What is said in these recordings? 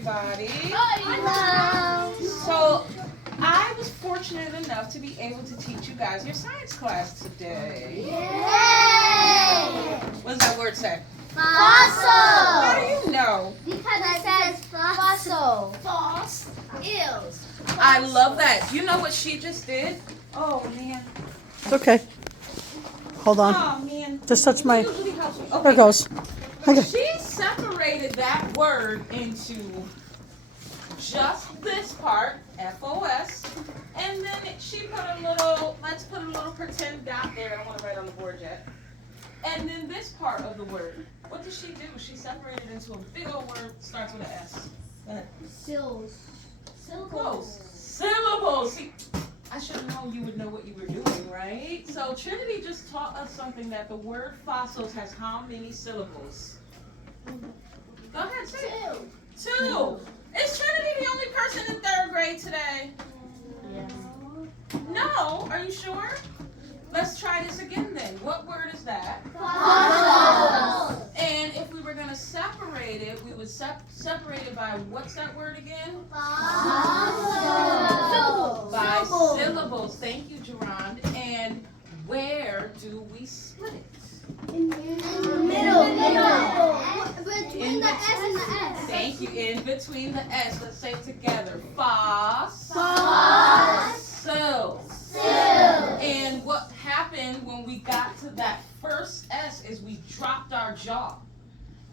everybody. Hello. So, I was fortunate enough to be able to teach you guys your science class today. Yay! What does that word say? Fossil. How do you know? Because it says fossil. Fossils. I love that. You know what she just did? Oh, man. It's okay. Hold on. Oh, man. Just touch my. Usually helps me. There Okay. it goes. Okay. She separated that word into just this part, F-O-S, and then she put a little, let's put a little pretend dot there. I don't want to write on the board yet. And then this part of the word, what did she do? She separated it into a big old word, starts with an S. Go ahead. Close. Syllables. See, I should have known you would know what you were doing, right? So Trinity just taught us something that the word fossils has how many syllables? Go ahead, say it. Two. Is Trinity the only person in third grade today? Yes. No. Are you sure? Let's try this again then. What word is that? Fossils. And if we were going to separate it, we would separate it by, what's that word again? Fossils. By syllables. Thank you, Gerard. And where do we split it? Middle. Between the S and the S. Thank you. In between the S. Let's say it together. Fossil. And what happened when we got to that first S is we dropped our jaw.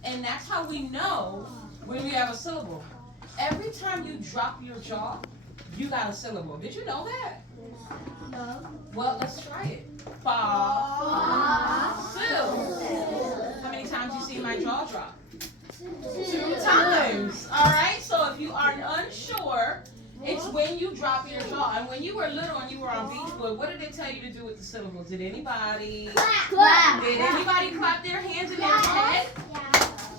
And that's how we know when we have a syllable. Every time you drop your jaw, you got a syllable. Did you know that? No. Well, let's try it. Fossil. How many times you see my jaw drop? 2 times. All right. So if you are unsure, it's when you drop your jaw. And when you were little and you were on Beachwood, what did they tell you to do with the syllables? Did anybody? Clap. Did anybody clap their hands in their head?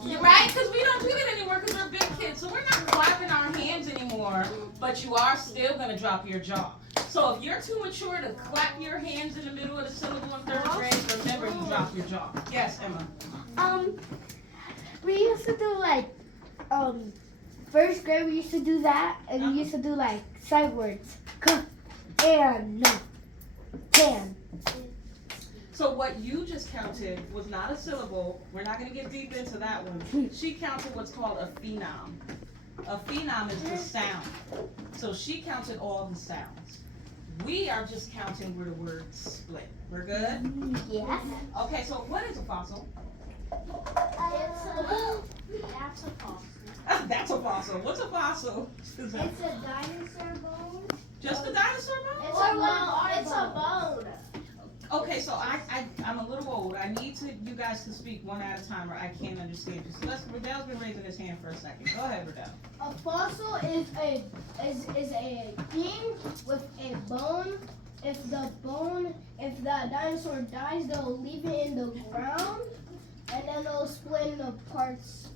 You're right, because we don't do that anymore because we're big kids. So we're not clapping our hands anymore, but you are still going to drop your jaw. So if you're too mature to clap your hands in the middle of the syllable in third grade, remember you drop your jaw. Yes, Emma. We used to do first grade. We used to do that, and we used to do sight words. And no, can. So what you just counted was not a syllable. We're not going to get deep into that one. She counted what's called a phoneme. A phoneme is the sound. So she counted all the sounds. We are just counting where the words split. We're good? Yes. Okay, so what is a fossil? That's a fossil. That's a fossil. What's a fossil? It's a dinosaur bone. Just a dinosaur bone? It's a bone. It's a bone. Okay, so I'm a little old. I need you guys to speak one at a time or I can't understand you. So Riddell's been raising his hand for a second. Go ahead, Riddell. A fossil is a thing with a bone. If the dinosaur dies, they'll leave it in the ground, and then they'll split into parts,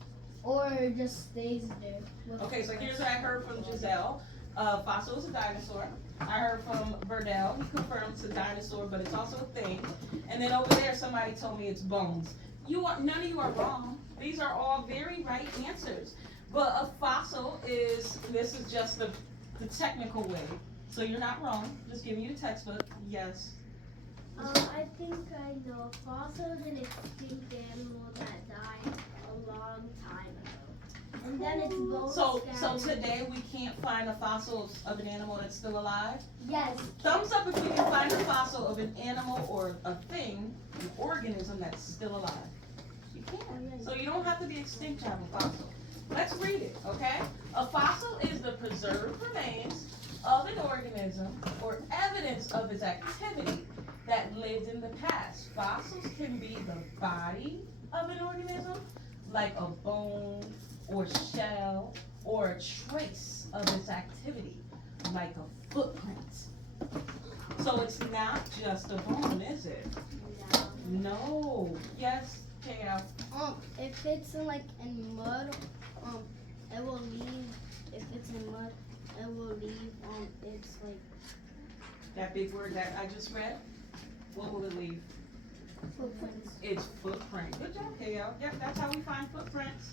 or it just stays there. Okay, so here's what I heard from Giselle. Fossil is a dinosaur. I heard from Verdell. He confirmed it's a dinosaur, but it's also a thing. And then over there, somebody told me it's bones. None of you are wrong. These are all very right answers. But a fossil this is just the technical way. So you're not wrong. Just giving you the textbook. Yes. I think I know. A fossil is an extinct animal that died a long time ago. And then its bones So scattered. today we can't find a fossil of an animal that's still alive? Yes. Thumbs up if we can find a fossil of an animal or a thing, an organism that's still alive. You can. So you don't have to be extinct to have a fossil. Let's read it, okay? A fossil is the preserved remains of an organism or evidence of its activity that lived in the past. Fossils can be the body of an organism, like a bone or shell, or a trace of its activity, like a footprint. So it's not just a bone, is it? No. Yes, KL. If it's in mud, it will leave. If it's in mud, it will leave. It's That big word that I just read, what will it leave? footprints. It's footprint. Good job, KL. Yep, that's how we find footprints.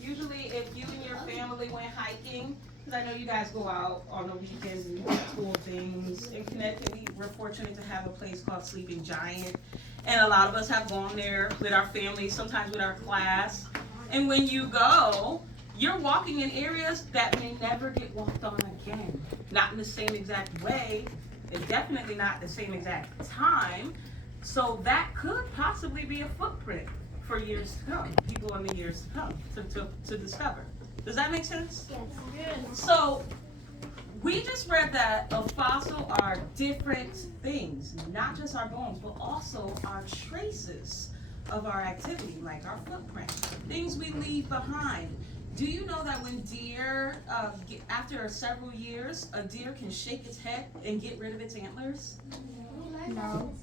Usually if you and your family went hiking, because I know you guys go out on the weekends and you do cool things. In Connecticut, we're fortunate to have a place called Sleeping Giant. And a lot of us have gone there with our families, sometimes with our class. And when you go, you're walking in areas that may never get walked on again. Not in the same exact way, and definitely not the same exact time. So that could possibly be a footprint for years to come, people in the years to come to discover. Does that make sense? Yes. So we just read that a fossil are different things, not just our bones, but also our traces of our activity, like our footprint, things we leave behind. Do you know that when deer, after several years, a deer can shake its head and get rid of its antlers? No.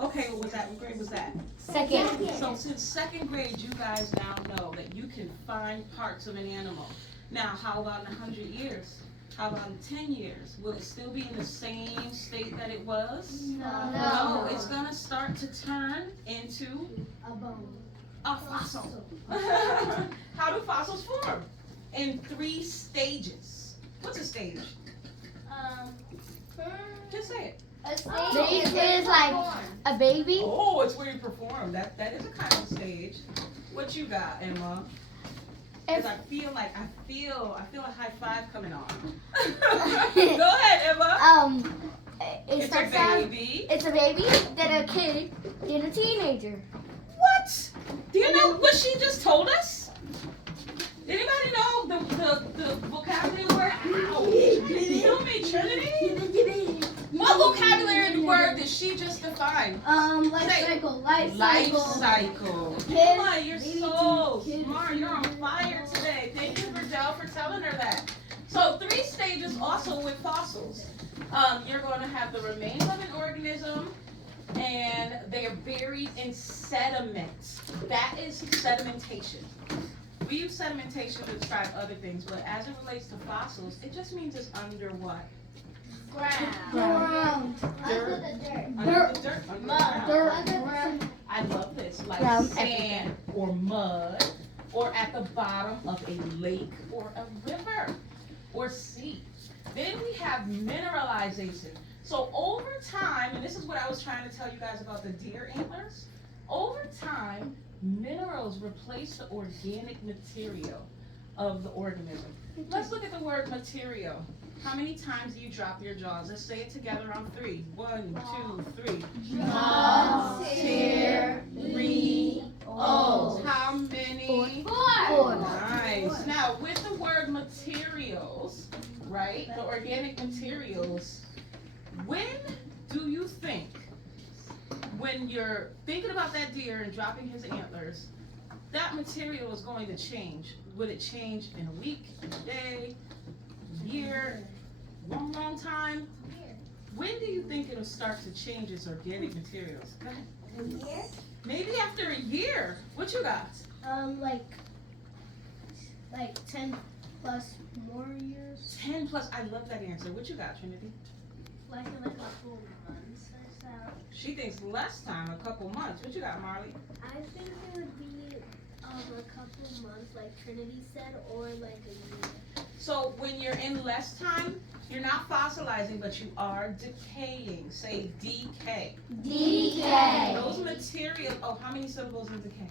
Okay, what was that? What grade was that? Second. So since second grade, you guys now know that you can find parts of an animal. Now, how about in 100 years? How about in 10 years? Will it still be in the same state that it was? No, it's gonna start to turn into A bone. a fossil. How do fossils form? In 3 stages. What's a stage? Just say it. A Stage stage is like a baby. Oh, it's where you perform. That is a kind of stage. What you got, Emma? Because I feel a high five coming on. Go ahead, Emma. It It's a starts out. baby. It's a baby, then a kid, then a teenager. What? Do you know what she just told us? Anybody know the vocabulary word? Tell me, Trinity. What vocabulary word did she just define? Life Say- cycle. Life Life cycle. cycle. Kid, Emma, you're baby, so kid. smart. You're on fire today. Thank you, Verdell, for telling her that. So 3 stages also with fossils. You're going to have the remains of an organism, and they are buried in sediment. That is sedimentation. We use sedimentation to describe other things, but as it relates to fossils, it just means it's under what? Ground. Dirt. Under the dirt. Under the dirt. Under the ground. Dirt. I love this, like Ground sand or mud, or at the bottom of a lake or a river or sea. Then we have mineralization. So over time, and this is what I was trying to tell you guys about the deer antlers, over time, minerals replace the organic material of the organism. Let's look at the word material. How many times do you drop your jaws? Let's say it together on 3. 1, 2, 3. Materials. How many? 4. Nice. Now, with the word materials, right, the organic materials, when do you think, when you're thinking about that deer and dropping his antlers, that material is going to change? Would it change in a week, a day, a year, long, long time? When do you think it'll start to change its organic materials? Go ahead. Maybe after a year. What you got? Like 10 plus more years. 10 plus. I love that answer. What you got, Trinity? Like a couple months or so. She thinks less time, a couple months. What you got, Marley? I think it would be a couple months, like Trinity said, or like a year. So when you're in less time, you're not fossilizing, but you are decaying. Say decay. Decay. Those materials. Oh, how many syllables in decay?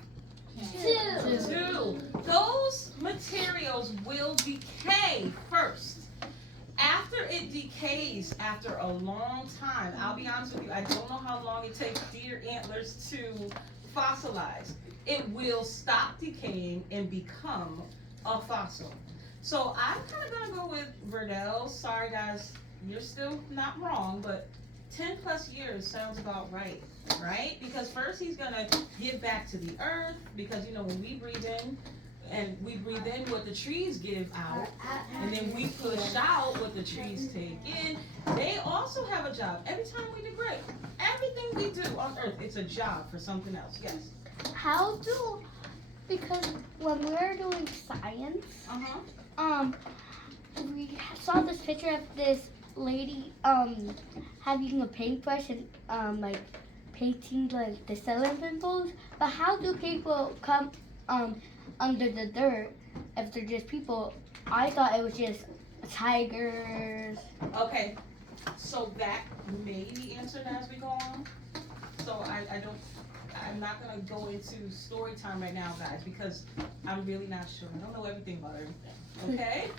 2. 2. Those materials will decay first. After it decays, after a long time, I'll be honest with you, I don't know how long it takes deer antlers to fossilize. It will stop decaying and become a fossil. So I'm kind of going to go with Verdell. Sorry guys, you're still not wrong, but 10 plus years sounds about right, right? Because first he's going to give back to the earth, because you know when we breathe in, and we breathe in what the trees give out, and then we push out what the trees take in. They also have a job. Every time we degrade, everything we do on earth, it's a job for something else. Yes. Because when we were doing science, Uh-huh. we saw this picture of this lady, having a paintbrush and, like, painting, like, the ceiling pimples. But how do people under the dirt, if they're just people, I thought it was just tigers. Okay, so that may be answered as we go on. So I'm not gonna go into story time right now, guys, because I'm really not sure. I don't know everything about everything, okay?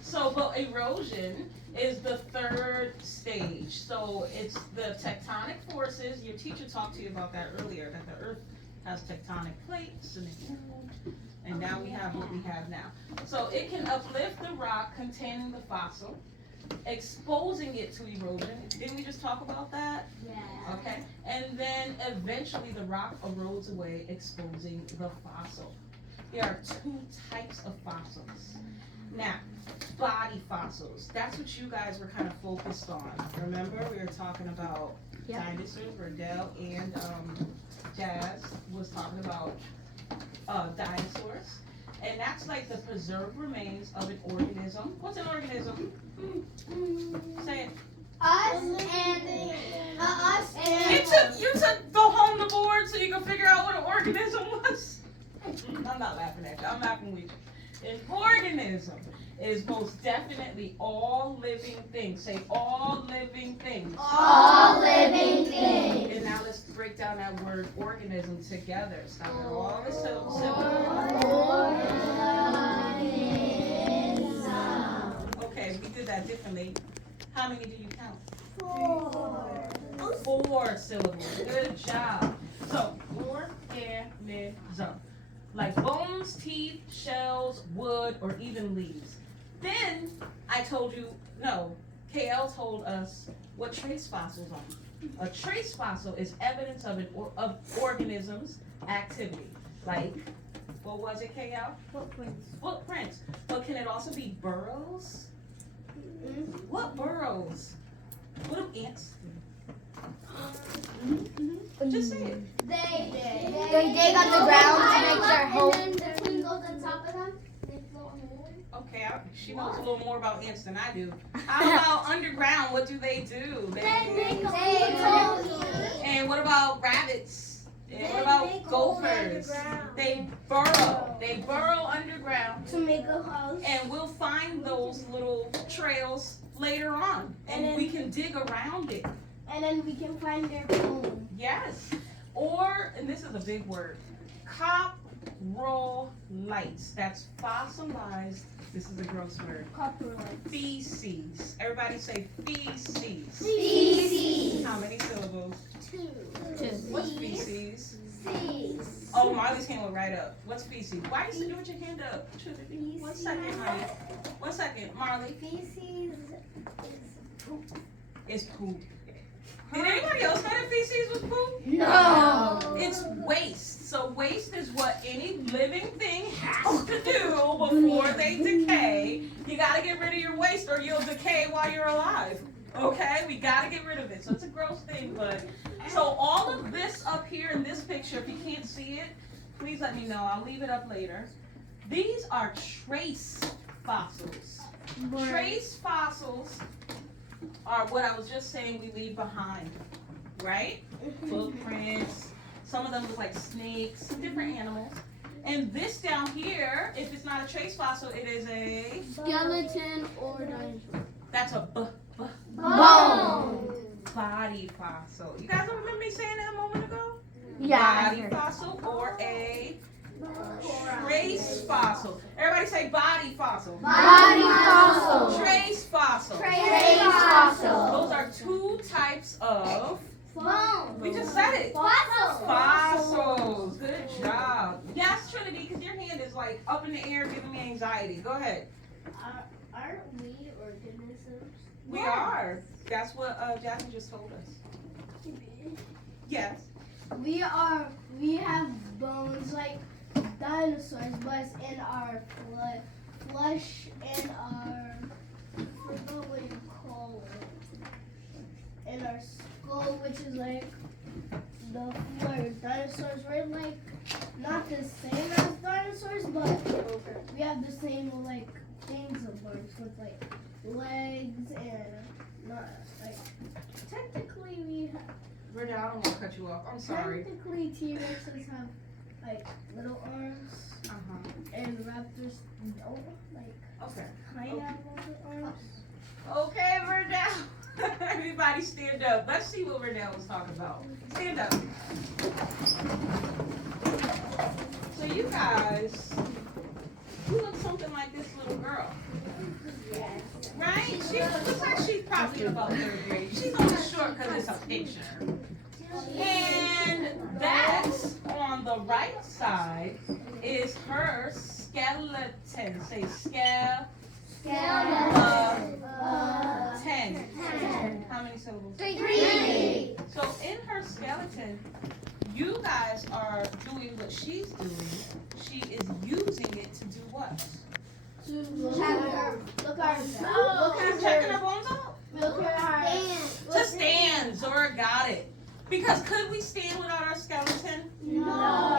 So, but erosion is the third stage. So it's the tectonic forces. Your teacher talked to you about that earlier, that the earth has tectonic plates and it moved, and now we have what we have now. So it can uplift the rock containing the fossil, exposing it to erosion. Didn't we just talk about that? Yeah. Okay. And then eventually the rock erodes away, exposing the fossil. There are two types of fossils. Now, body fossils. That's what you guys were kind of focused on. Remember, we were talking about dinosaurs. Verdell and Jazz was talking about dinosaurs. And that's like the preserved remains of an organism. What's an organism? Say it. Us and You took go home the board so you can figure out what an organism was. I'm not laughing at you. I'm laughing with you. An organism is most definitely all living things. Say all living things. all living things. And now let's break down that word organism together. Stop at all the syllables. Okay, we did that differently. How many do you count? 4 syllables. Good job. So, organism. Like bones, teeth, shells, wood, or even leaves. Then, I told you, no, KL told us what trace fossils are. A trace fossil is evidence of of organism's activity. Like, what was it, KL? Footprints. But can it also be burrows? What burrows? What do ants do? Just say it. They dig on the ground to make their home. And then the queen goes on top of them. They float on the water. Okay, she knows a little more about ants than I do. How about underground? What do? They and what about rabbits? And what about gophers? They burrow. They burrow underground. To make a house. And we'll find those little trails later on. And we can dig around it. And then we can find their home. Yes. Or, and this is a big word, coprolites. That's fossilized, this is a gross word, feces. Everybody say feces. Feces. How many syllables? 2. What's feces? Feces. Oh, Marley's hand went right up. What's feces? Why are you sitting with your hand up? 1 second, honey. 1 second, Marley. Feces is poop. It's poop. Did anybody else know that feces was poop? No. It's waste. So waste is what any living thing has to do before they decay. You gotta get rid of your waste or you'll decay while you're alive. Okay? We gotta get rid of it. So it's a gross thing, but so all of this up here in this picture, if you can't see it, please let me know. I'll leave it up later. These are trace fossils. Trace fossils are what I was just saying we leave behind, right? Footprints. Some of them look like snakes, different animals. And this down here, if it's not a trace fossil, it is a Skeleton or dinosaur. that's a Bone. body fossil. You guys don't remember me saying that a moment ago? Yeah. Body fossil or a trace fossil. Everybody say body fossil. Body fossil. Trace fossil. Trace fossil. Those are 2 types of. Bone. We just said it. Fossils. Fossils. Good job. Yes, Trinity, because your hand is like up in the air giving me anxiety. Go ahead. Aren't we organisms? We are. That's what Jasmine just told us. Yes. We have bones like dinosaurs, but it's in our flesh and our, I forgot what you call it, in our skull, which is like the floor. Dinosaurs were like not the same as dinosaurs, but we have the same like things of bones with like legs and not like technically we have. Brenda, I don't want to cut you off. I'm sorry. Technically, T-Rexes have like little arms, and raptors don't like Okay. kind of have little arms. Okay, Vernell. Everybody stand up. Let's see what Vernell was talking about. Stand up. So you guys, you look something like this little girl. Yes. Right? She looks like she's probably in about 3rd grade. She's on the short because it's a picture. And that's on the right side is her skeleton. Say skeleton. 10. How many syllables? 3. So in her skeleton, you guys are doing what she's doing. She is using it to do what? Look at Checking her bones out? Look at her. To stand. Zora got it. Because could we stand without our skeleton? No.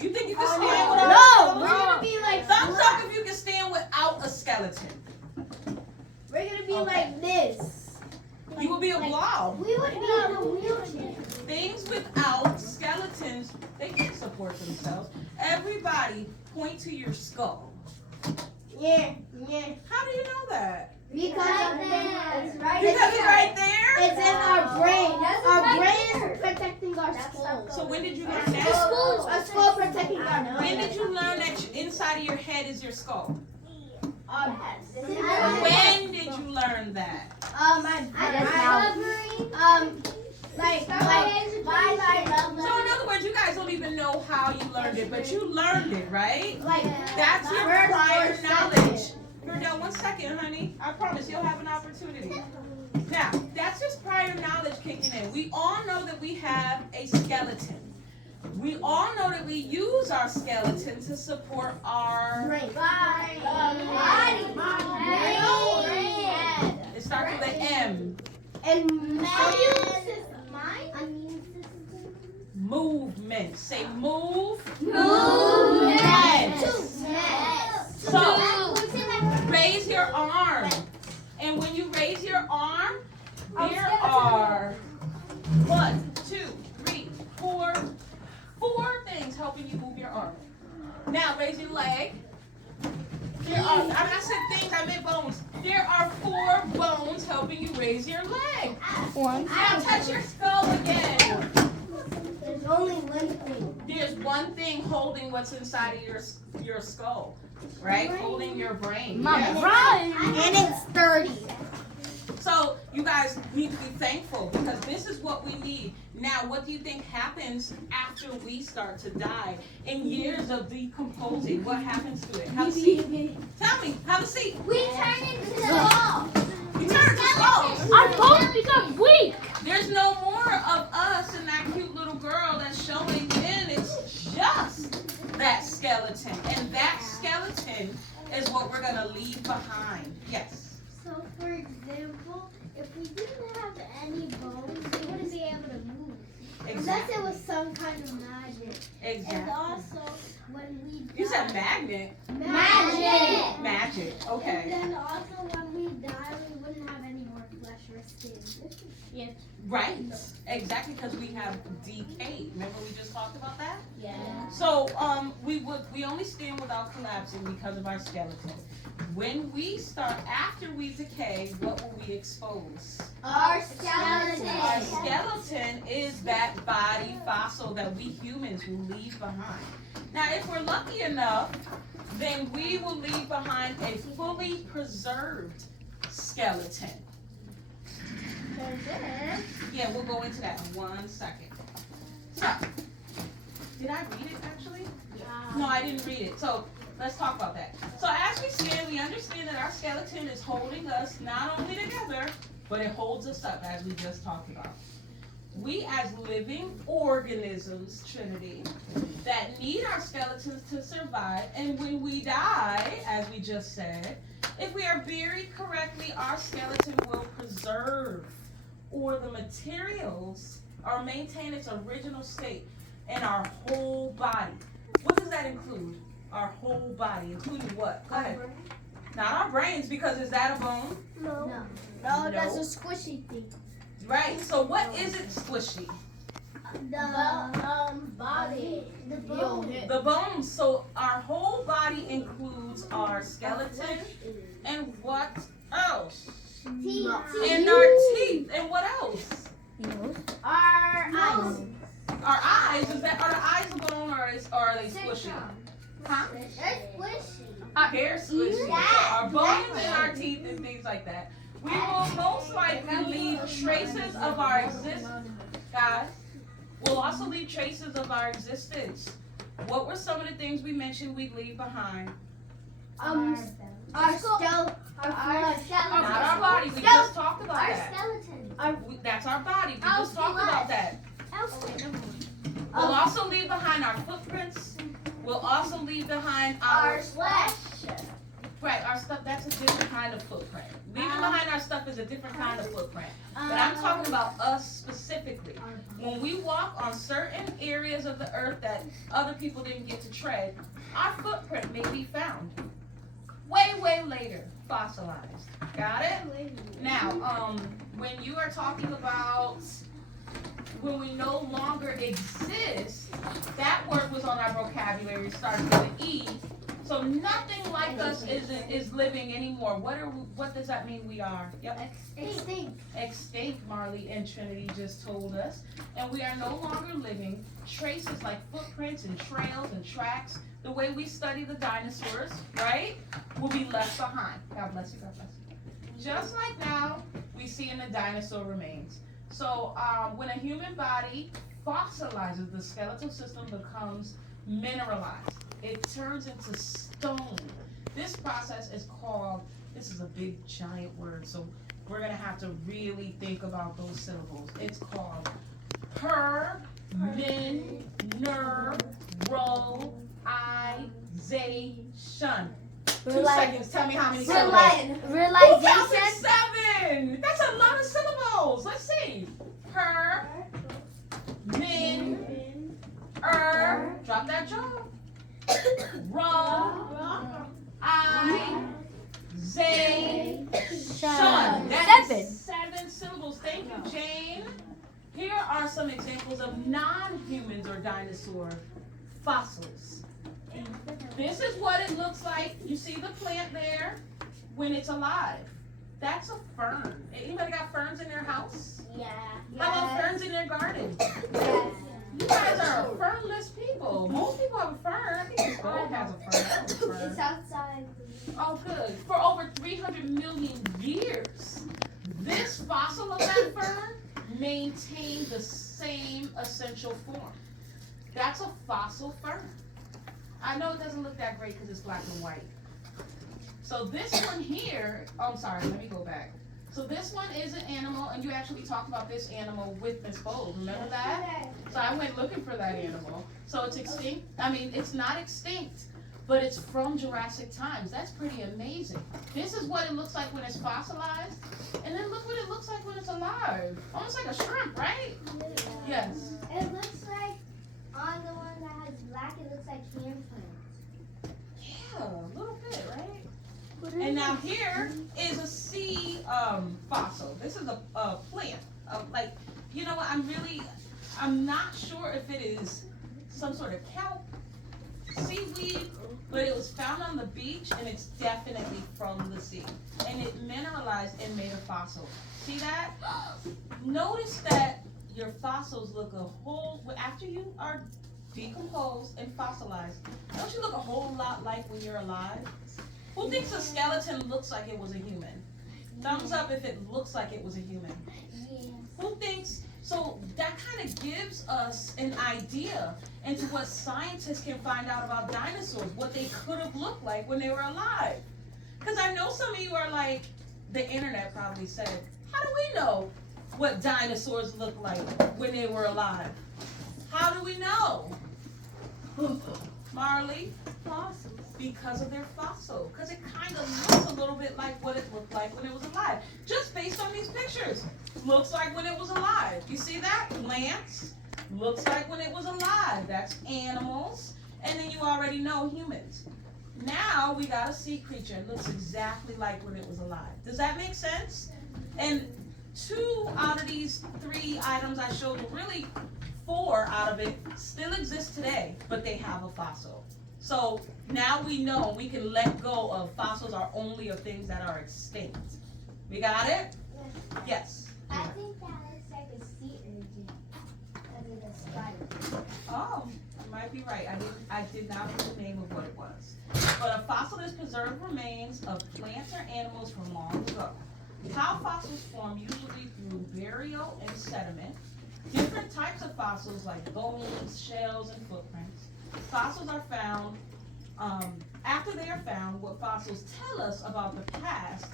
You think you can stand without a No, we're skeleton? gonna be like Thumbs up if you can stand without a skeleton. we're gonna be Okay. like this. You will be a blob. We would be in a wheelchair. Things without skeletons, they can't support themselves. Everybody point to your skull. Yeah. How do you know that? Because it's right. Because it's right there? It's in our brain. Our right brain is protecting our skull. So when did you learn A that? skull protecting our brain. When did you learn that inside of your head is your skull? When When did you learn that? So in other words, you guys don't even know how you learned it, but you learned it, right? That's your prior knowledge. Vernell, 1 second, honey. I promise you'll have an opportunity. Now, that's just prior knowledge kicking in. We all know that we have a skeleton. We all know that we use our skeleton to support our... It starts with an M. Movement. Say move. So, raise your arm. And when you raise your arm, there are 1, 2, 3, 4 things helping you move your arm. Now raise your leg. There are, I said things, I meant bones. There are 4 bones helping you raise your leg. 1. Now touch your skull again. There's only one thing. There's one thing holding what's inside of your skull, right? Holding your brain. And it's 30. So you guys need to be thankful because this is what we need. Now, what do you think happens after we start to die? In years of decomposing, what happens to it? Have a seat. Tell me, have a seat. We turn into the ball. You turn to skulls. Our bones become weak. There's no more of us and that cute little girl that's showing in. It's just that skeleton. And that skeleton is what we're going to leave behind. Yes. So, for example, if we didn't have any bones, we wouldn't be able to move. Unless it was some kind of magic. And Exactly. also, when we die... You said magnet. Magic! Magic. And Okay. then also, when we die, we wouldn't have any more flesh or skin. Yes. Right. Exactly, because we have decayed. Remember we just talked about that? Yeah. So we only stand without collapsing because of our skeleton. When we start, after we decay, what will we expose? Our skeleton. Our skeleton is that body fossil that we humans will leave behind. Now, if we're lucky enough, then we will leave behind a fully preserved skeleton. Yeah, we'll go into that in 1 second. So, did I read it actually? No, I didn't read it. So, let's talk about that. So, as we stand, we understand that our skeleton is holding us not only together, but it holds us up, as we just talked about. We as living organisms, Trinity, that need our skeletons to survive, and when we die, as we just said, if we are buried correctly, our skeleton will preserve, or the materials, or maintain its original state in our whole body. What does that include? Our whole body, including what? Go ahead. Not our brains, because is that a bone? No, that's a squishy thing. Right, so what is it squishy? body. The bone. The bones. So our whole body includes our skeleton and what else? Teeth. And our teeth. And what else? Our eyes. Our eyes. Are the eyes a bone or are they squishy? Huh? They're squishy. They're squishy. So our bones and our teeth and things like that. We will most likely leave traces of our existence. Guys, we'll also leave traces of our existence. What were some of the things we mentioned we'd leave behind? Our skeleton. Not our body. We just talked about Our that. skeleton. That's our body. We just talked about that. We'll also leave behind our footprints. We'll also leave behind our flesh. right, our stuff. That's a different kind of footprint. Leaving behind our stuff is a different kind of footprint. But I'm talking about us specifically. When we walk on certain areas of the earth that other people didn't get to tread, our footprint may be found way, way later, fossilized. Got it? Now, when you are talking about when we no longer exist, that word was on our vocabulary, starting with an E. So nothing like us is living anymore. What does that mean we are? Yep. Extinct. Extinct, Marley and Trinity just told us. And we are no longer living. Traces like footprints and trails and tracks, the way we study the dinosaurs, right, will be left behind. God bless you, God bless you. Just like now, we see in the dinosaur remains. So when a human body fossilizes, the skeletal system becomes mineralized. It turns into stone. This process is called, this is a big giant word, so we're gonna have to really think about those syllables. It's called perminerization. 2 seconds, tell me how many syllables. Realization. 7! That's a lot of syllables. Let's see. Drop that jaw. That's 7 syllables. Thank you, Jane. Here are some examples of non-humans or dinosaur fossils. This is what it looks like. You see the plant there when it's alive. That's a fern. Anybody got ferns in their house? Yeah. How about ferns in their garden? You guys are fernless people. Most people have a fern. I think this dog has a fern. I have a fern. It's outside. Oh, good. For over 300 million years, this fossil of that fern maintained the same essential form. That's a fossil fern. I know it doesn't look that great because it's black and white. So this one here, oh, I'm sorry, let me go back. So this one is an animal, and you actually talked about this animal with Miss Bowles. Remember that? So I went looking for that animal. So it's extinct. I mean, it's not extinct, but it's from Jurassic times. That's pretty amazing. This is what it looks like when it's fossilized, and then look what it looks like when it's alive. Almost like a shrimp, right? Yes. It looks like on the one that has black, it looks like handprints. Yeah, a little bit, right? And now here is a sea fossil. This is a plant. Like, you know what, I'm not sure if it is some sort of kelp, seaweed, but it was found on the beach and it's definitely from the sea. And it mineralized and made a fossil. See that? Notice that your fossils look after you are decomposed and fossilized, don't you look a whole lot like when you're alive? Who thinks a skeleton looks like it was a human? Thumbs up if it looks like it was a human. Yeah. Who thinks, so that kind of gives us an idea into what scientists can find out about dinosaurs, what they could have looked like when they were alive. Because I know some of you are like, the internet probably said, how do we know what dinosaurs looked like when they were alive? How do we know? Marley? Fossils. Because of their fossil. Because it kind of looks a little bit like what it looked like when it was alive. Just based on these pictures. Looks like when it was alive. You see that? Plants. Looks like when it was alive. That's animals. And then you already know humans. Now we got a sea creature. It looks exactly like when it was alive. Does that make sense? And 2 out of these 3 items I showed you, really 4 more out of it still exists today, but they have a fossil. So now we know we can let go of fossils are only of things that are extinct. We got it? Yes. I think that looks like a sea urchin. Because of the spider. Oh, you might be right. I did not know the name of what it was. But a fossil is preserved remains of plants or animals from long ago. How fossils form usually through burial and sediment. Different types of fossils like bones, shells, and footprints. Fossils are found, after they are found, what fossils tell us about the past,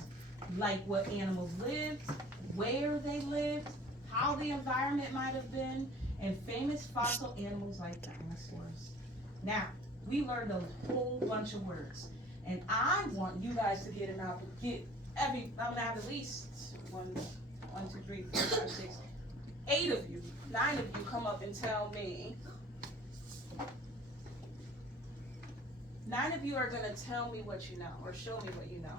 like what animals lived, where they lived, how the environment might have been, and famous fossil animals like dinosaurs. Now, we learned a whole bunch of words, and I want you guys to get I'm gonna have at least 1, 2, 3, 4, 5, 6, 8 of you, 9 of you come up and tell me. 9 of you are gonna tell me what you know, or show me what you know.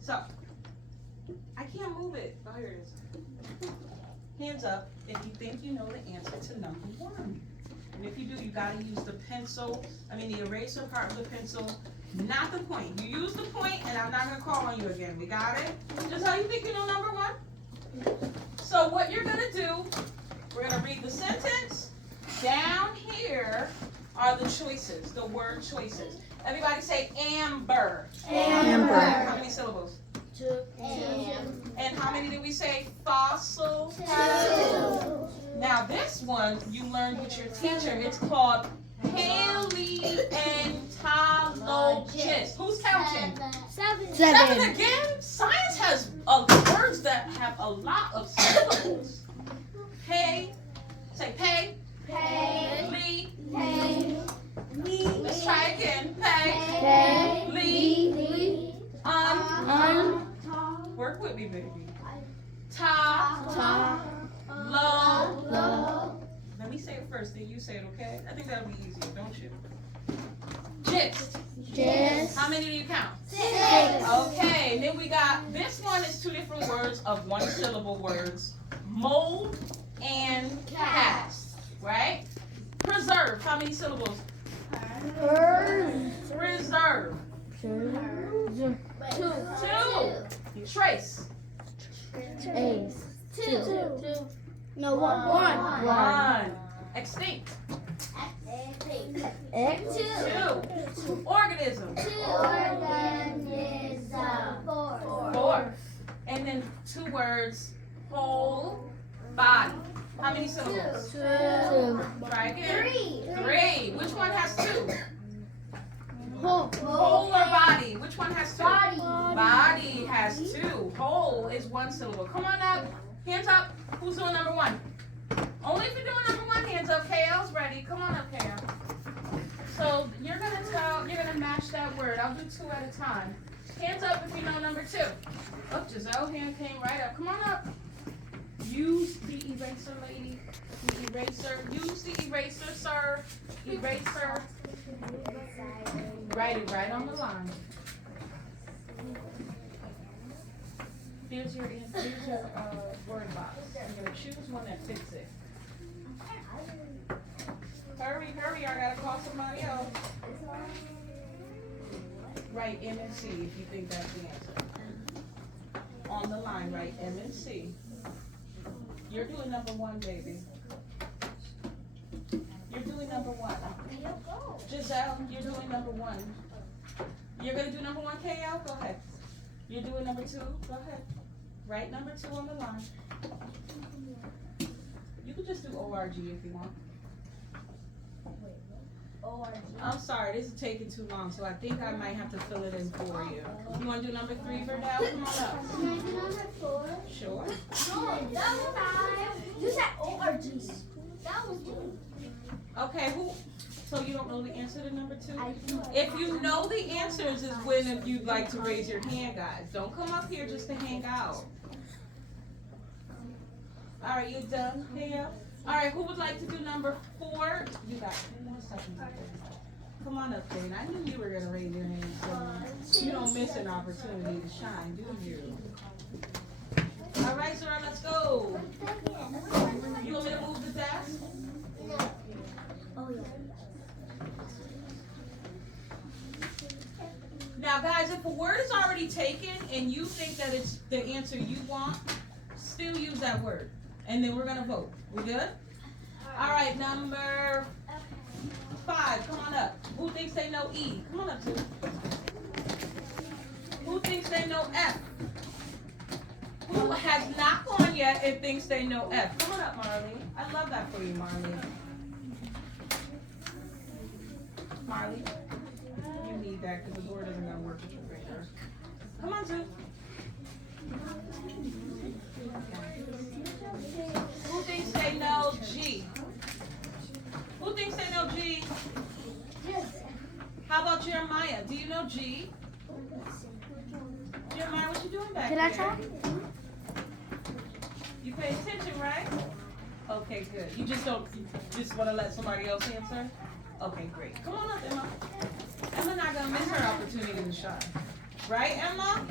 So, I can't move it. Oh, here it is. Hands up if you think you know the answer to number 1. And if you do, you gotta use the pencil, the eraser part of the pencil, not the point. You use the point, and I'm not gonna call on you again. We got it? Just how you think you know number 1? So what you're gonna do, we're gonna read the sentence. Down here are the choices, the word choices. Everybody say amber. Amber. How many syllables? 2. And how many did we say? Fossil. 2. Now this one you learned with your teacher. It's called paleontologist. Who's counting? 7. 7 again? Science has words that have a lot of syllables. Say pay. Let's try again. Work with me, baby. Let me say it first, then you say it, okay? I think that'll be easier, don't you? Gist. How many do you count? 6. Okay, then we got, this one is 2 different words of 1 syllable words. Mold and cast, right? Preserve, how many syllables? Preserve. 2. Trace. 2. No, 1. 1. Extinct. 2. Organism. 4. And then 2 words, whole body. How many syllables? 2. Try again. 3. Which one has 2? Whole. Whole or body? Which one has 2? Body. Body has 2. Whole is 1 syllable. Come on up. Hands up. Who's doing number 1? Only if you're doing number 1, hands up. KL's ready. Come on up, KL. So you're gonna match that word. I'll do 2 at a time. Hands up if you know number 2. Oh, Giselle hand came right up. Come on up. Use the eraser, lady. The eraser. Use the eraser, sir. Eraser. Write it right on the line. Here's your word box. You're gonna choose one that fits it. Hurry, I gotta call somebody else. Write M and C if you think that's the answer. On the line, write M and C. You're doing number 1, baby. You're doing number 1. Giselle, you're doing number 1. You're gonna do number 1, KL? Go ahead. You're doing number 2? Go ahead. Write number 2 on the line. You can just do ORG if you want. I'm sorry, this is taking too long, so I think I might have to fill it in for you. You want to do number 3 for now? Come on up. Can I do number 4? Sure. No, that was 5. You said ORG. That was 2. Okay, so you don't know the answer to number 2? I do. If you know the answers is when you'd like to raise your hand, guys. Don't come up here just to hang out. All right, you done, KL? All right, who would like to do number 4? You got 10 more seconds. Come on up, Jane. I knew you were going to raise your hand, so you don't miss an opportunity to shine, do you? All right, Zora, let's go. You want me to move the desk? Oh yeah. Now, guys, if a word is already taken and you think that it's the answer you want, still use that word. And then we're going to vote. We good? All right, number 5. Come on up. Who thinks they know E? Come on up, too. Who thinks they know F? Who has not gone yet and thinks they know F? Come on up, Marley. I love that for you, Marley. Marley, you need that because the door doesn't gonna work with your finger. Come on, Sue. Who thinks they know G? Who thinks they know G? How about Jeremiah? Do you know G? Jeremiah, what you doing back Did there? I try? You pay attention, right? Okay, good. You just don't, you just want to let somebody else answer? Okay, great. Come on up, Emma. Emma's not going to miss her opportunity to shine. Right, Emma?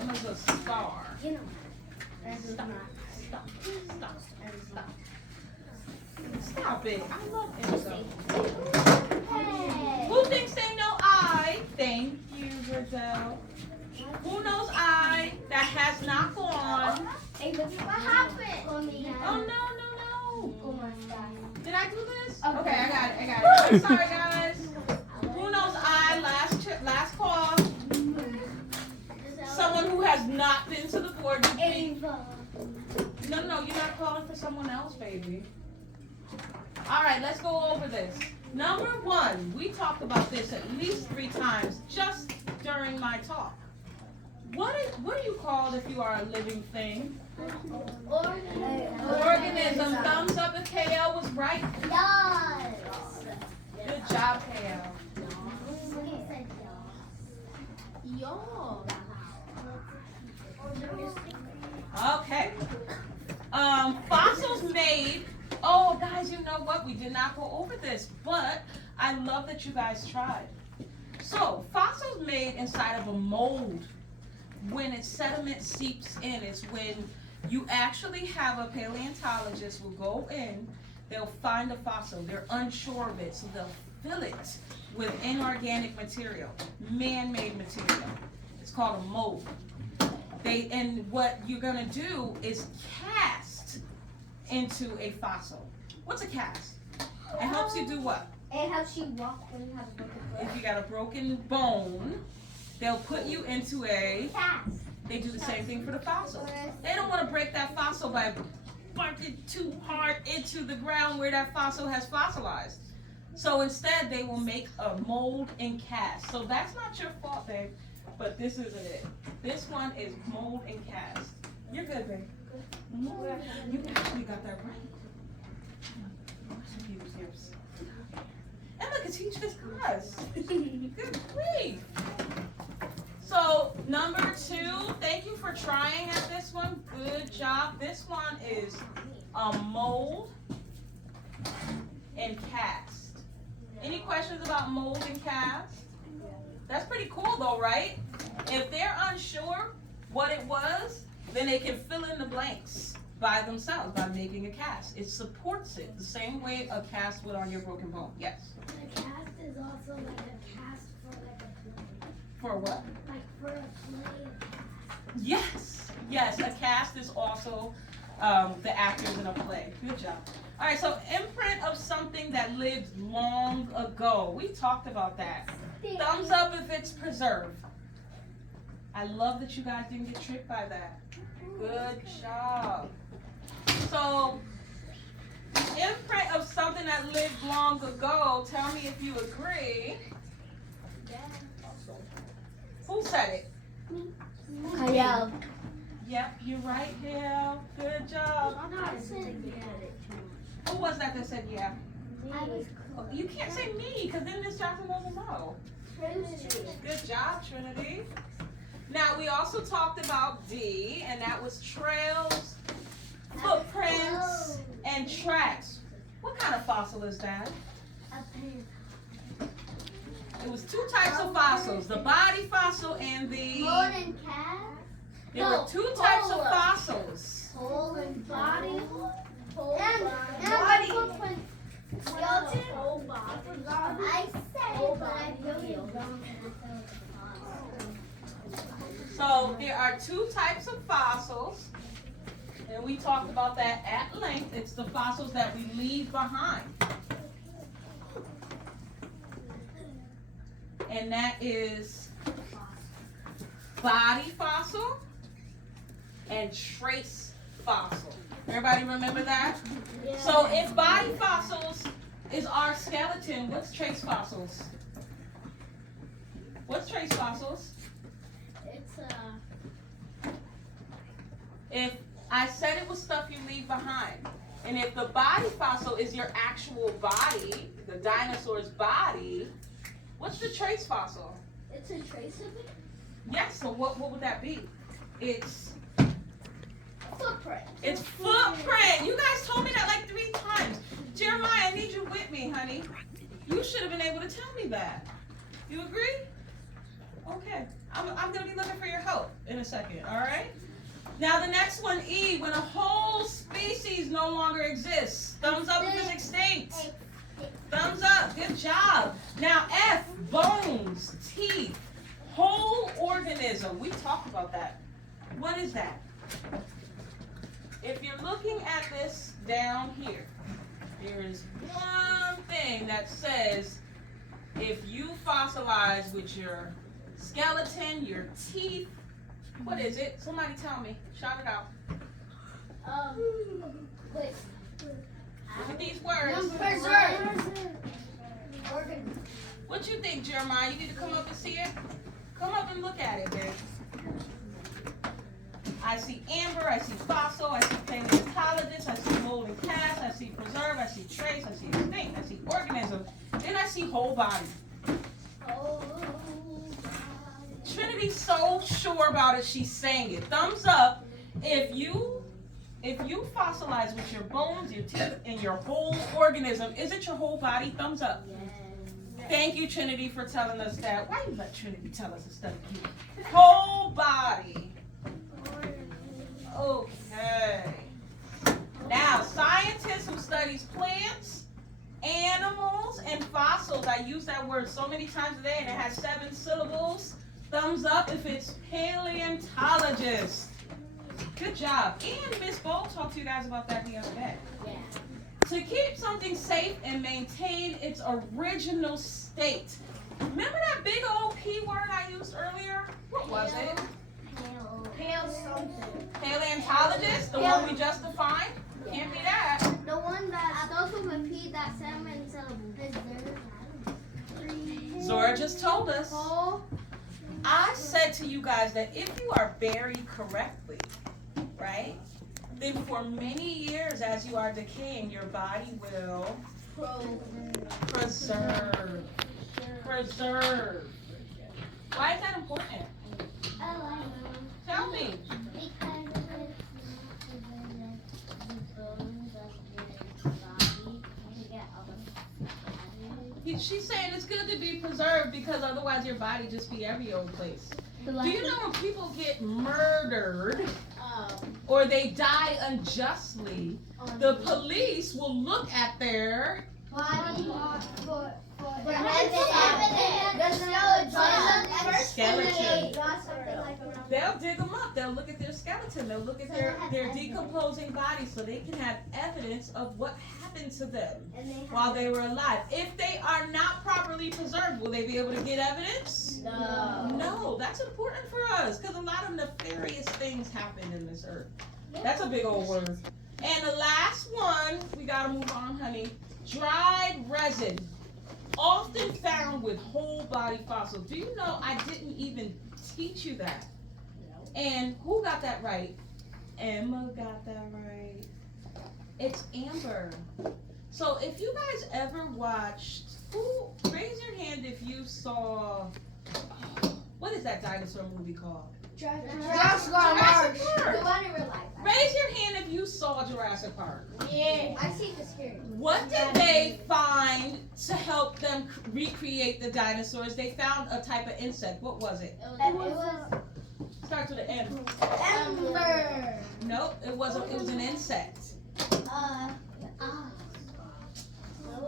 Emma's a star. You know. Stop. Stop. Stop. Stop. Stop it. I love Emma. Hey. Who thinks they know I? Thank you, Brazil. Who knows I that has not gone? Hey, look what happened. Oh, no. Oh my God. Did I do this? Okay. Okay, I got it. I'm sorry, guys. Who knows I? Last call. Someone who has not been to the board. Ava. No, you're not calling for someone else, baby. All right, let's go over this. Number 1, we talked about this at least 3 times just during my talk. What are you called if you are a living thing? Organism. Thumbs up if KL was right. Good job, KL. Okay. Fossils made. Oh, guys, you know what? We did not go over this, but I love that you guys tried. So, fossils made inside of a mold. When its sediment seeps in, it's when you actually have a paleontologist will go in, they'll find a fossil, they're unsure of it, so they'll fill it with inorganic material, man-made material. It's called a mold. And what you're gonna do is cast into a fossil. What's a cast? It helps you do what? It helps you walk when you have a broken foot. If you got a broken bone, they'll put you into a Cast. They do the same thing for the fossil. They don't want to break that fossil by bunking too hard into the ground where that fossil has fossilized. So instead, they will make a mold and cast. So that's not your fault, babe, but this isn't it. This one is mold and cast. You're good, babe. You actually got that right. Emma can teach this class. Good grief. So, number 2, thank you for trying at this one. Good job. This one is a mold and cast. Any questions about mold and cast? That's pretty cool though, right? If they're unsure what it was, then they can fill in the blanks by themselves by making a cast. It supports it the same way a cast would on your broken bone. Yes? A cast is also like a cast for like a play. For what? Like for a play. Yes, a cast is also the actors in a play. Good job. All right, so imprint of something that lived long ago. We talked about that. Thumbs up if it's preserved. I love that you guys didn't get tricked by that. Good job. So, imprint of something that lived long ago. Tell me if you agree. Who said it? Kyle. Yep, you're right, Gail. Good job. Who was that said yeah? Oh, you can't say me, because then Miss Jackson doesn't know. Good job, Trinity. Now, we also talked about D, and that was trails, footprints, and tracks. What kind of fossil is that? It was 2 types of fossils, the body fossil and the... Mold and cast? There were 2 types of fossils. Mold and body. And we talked about that at length. It's the fossils that we leave behind. And that is body fossil and trace fossil. Everybody remember that? Yeah. So if body fossils is our skeleton, what's trace fossils? What's trace fossils? It's If I said it was stuff you leave behind, and if the body fossil is your actual body, the dinosaur's body, what's the trace fossil? it's a trace of it. Yes, so what would that be? It's Footprint. footprint. You guys told me that like 3 times. Jeremiah, I need you with me, honey. You should have been able to tell me that. You agree? Okay. I'm going to be looking for your help in a second, all right? Now the next one, E, when a whole species no longer exists. Thumbs up if it's extinct. Thumbs up. Good job. Now F, bones, teeth, whole organism. We talked about that. What is that? If you're looking at this down here, there is one thing that says if you fossilize with your skeleton, your teeth, what is it? Somebody tell me. Shout it out. Wait. Look at these words. What you think, Jeremiah? You need to come up and see it? Come up and look at it, babe. I see amber, I see fossil, I see paleontologist, I see mold and cast, I see preserve, I see trace, I see extinct, I see organism, then I see whole body. Trinity's so sure about it, she's saying it. Thumbs up if you fossilize with your bones, your teeth, and your whole organism. Is it your whole body? Thumbs up. Thank you, Trinity, for telling us that. Why you let Trinity tell us instead of you? Whole body. Okay. Now, scientists who studies plants, animals, and fossils. I use that word so many times a day, and it has 7 syllables. Thumbs up if it's paleontologist. Good job. And Miss Bo talked to you guys about that the other day. Yeah. To keep something safe and maintain its original state. Remember that big old P word I used earlier? What was it? Pale something. Paleontologist? The one we just defined? Can't be that. The one that starts with a P that's 7 syllables. Zora just told us. I said to you guys that if you are buried correctly, right, then for many years as you are decaying, your body will preserve. Preserve. Why is that important? Tell me. She's saying it's good to be preserved because otherwise your body just be every old place. Do you know when people get murdered or they die unjustly, the police will look at their skeleton. They'll dig them up. They'll look at their skeleton. They'll look at their decomposing body so they can have evidence of what happened to them while they were alive. If they are not properly preserved, will they be able to get evidence? No. No, that's important for us because a lot of nefarious things happen in this earth. That's a big old word. And the last one, we gotta move on, honey. Dried resin, often found with whole body fossils. Do you know I didn't even teach you that? And who got that right? Emma got that right. It's amber. So if you guys ever watched, raise your hand if you saw, what is that dinosaur movie called? Jurassic Park. The one in real life. Raise your hand if you saw Jurassic Park. Yeah. I see the scary. What did they find to help them recreate the dinosaurs? They found a type of insect. What was it? It was Starts with an M. Ember. Nope, it wasn't. It was an insect.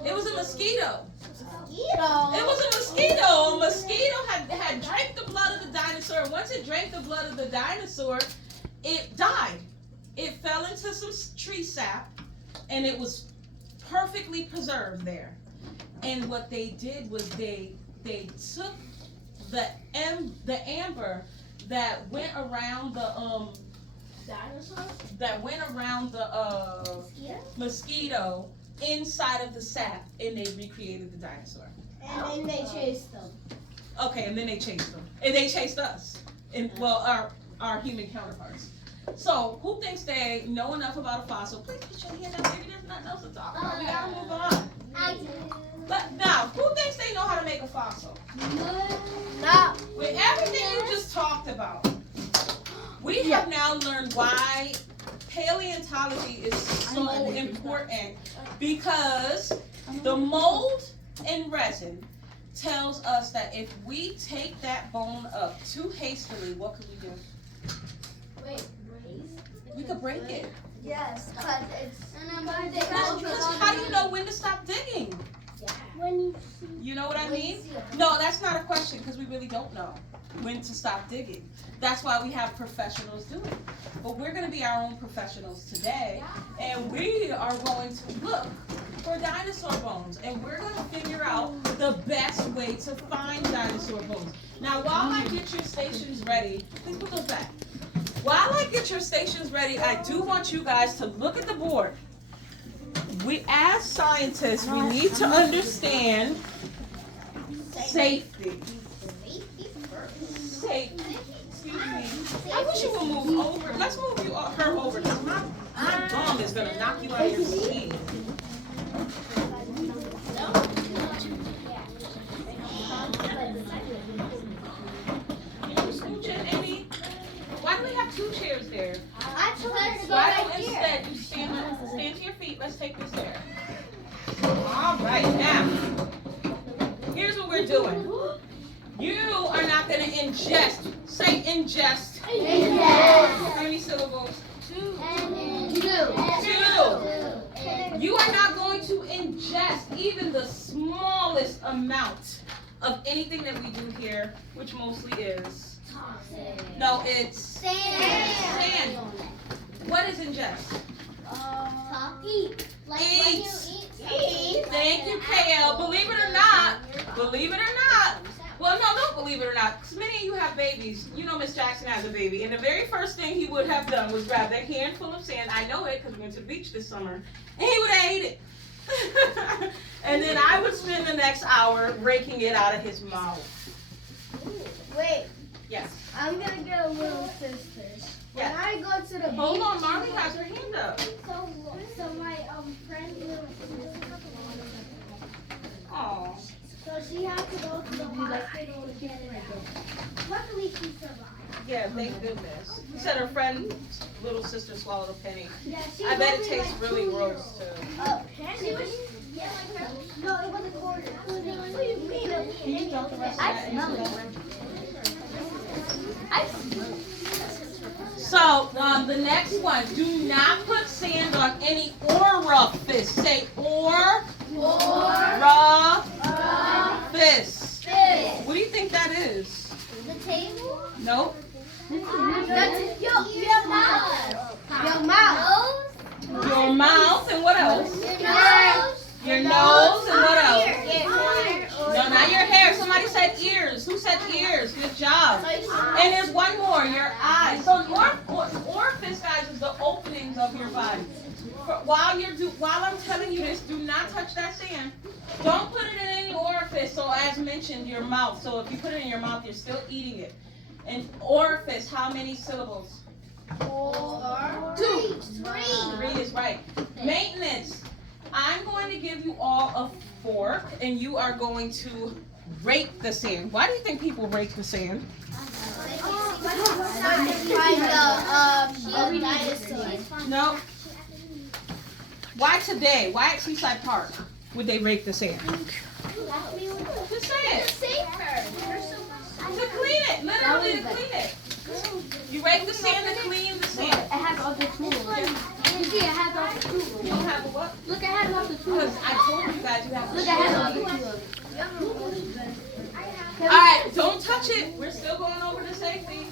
It was a mosquito. It was a mosquito. A mosquito had drank the blood of the dinosaur. Once it drank the blood of the dinosaur, it died. It fell fell into some tree sap, and it was perfectly preserved there. And what they did was they took the amber that went around the Dinosaur? mosquito inside of the sap, and they recreated the dinosaur. And then they chased them. Okay, and then they chased them, and they chased us, and well, our human counterparts. So, who thinks they know enough about a fossil? Please put your hand up. Maybe there's nothing else to talk about. We gotta move on. I do. But now, who thinks they know how to make a fossil? No. With everything you just talked about, we have now learned why paleontology is so important, because the mold and resin tells us that if we take that bone up too hastily, what could we do? Wait, We could break it. Yes, because it's. Because how do you know when to stop digging? When you You know what I mean? No, that's not a question, because we really don't know when to stop digging. That's why we have professionals do it. But we're going to be our own professionals today, and we are going to look for dinosaur bones, and we're going to figure out the best way to find dinosaur bones. Now, while I get your stations ready, please put those back. While I get your stations ready, I do want you guys to look at the board. We, as scientists, we need to understand safety. Safety. Excuse me. I wish you would move over. Let's move her over, because my gum is going to knock you out of your seat. Can you scooch in, Amy? Why do we have two chairs there? Why don't instead you stand to your feet? Let's take this there. All right, now, here's what we're doing. You are not going to ingest. Say ingest. How many syllables? Two. You are not going to ingest even the smallest amount of anything that we do here, which mostly is. No, it's sand. What is ingest? Eat. Like when you eat. Thank you, KL. Believe it or not. Well, no, don't believe it or not. Because many of you have babies. You know Miss Jackson has a baby. And the very first thing he would have done was grab that handful of sand. I know it because we went to the beach this summer. And he would have ate it. And then I would spend the next hour raking it out of his mouth. Wait, Yes. I'm gonna get a little sister. When Yes. I go to the Hold beach, on, Marley has her hand up. So my friend Aw. so she had to go to the hospital to get it out. Luckily she survived. Yeah, thank goodness. She said her friend's little sister swallowed a penny. Yeah, she I bet it was tastes like really 2 gross years old. too. She was, yeah, like her. No, it was a quarter. What do you mean? Can you dump the rest of that into the So, the next one, do not put sand on any orifice. Say orifice. What do you think that is? The table? Nope. Your mouth. your mouth. Your mouth and what else? Your nose. Your nose and what else? Ear. No, not your hair. Somebody said ears. Who said ears? Good job. And there's one more, your eyes. So orifice, guys, is the openings of your body. While I'm telling you this, do not touch that sand. Don't put it in any orifice. So as mentioned, your mouth. So if you put it in your mouth, you're still eating it. And orifice, how many syllables? 4. 2. 3. 3 is right. Maintenance. I'm going to give you all a fork, and you are going to rake the sand. Why do you think people rake the sand? No. Why today? Why at Seaside Park would they rake the sand? Just say it. To clean it. Literally to clean it. You rake the sand to clean the sand. I have all the tools. You see, I have all the tools. You don't have a what? Look, I have all the tools. Because I told you guys you have to Look, I have all the tools. All right, don't touch it. We're still going over to safety.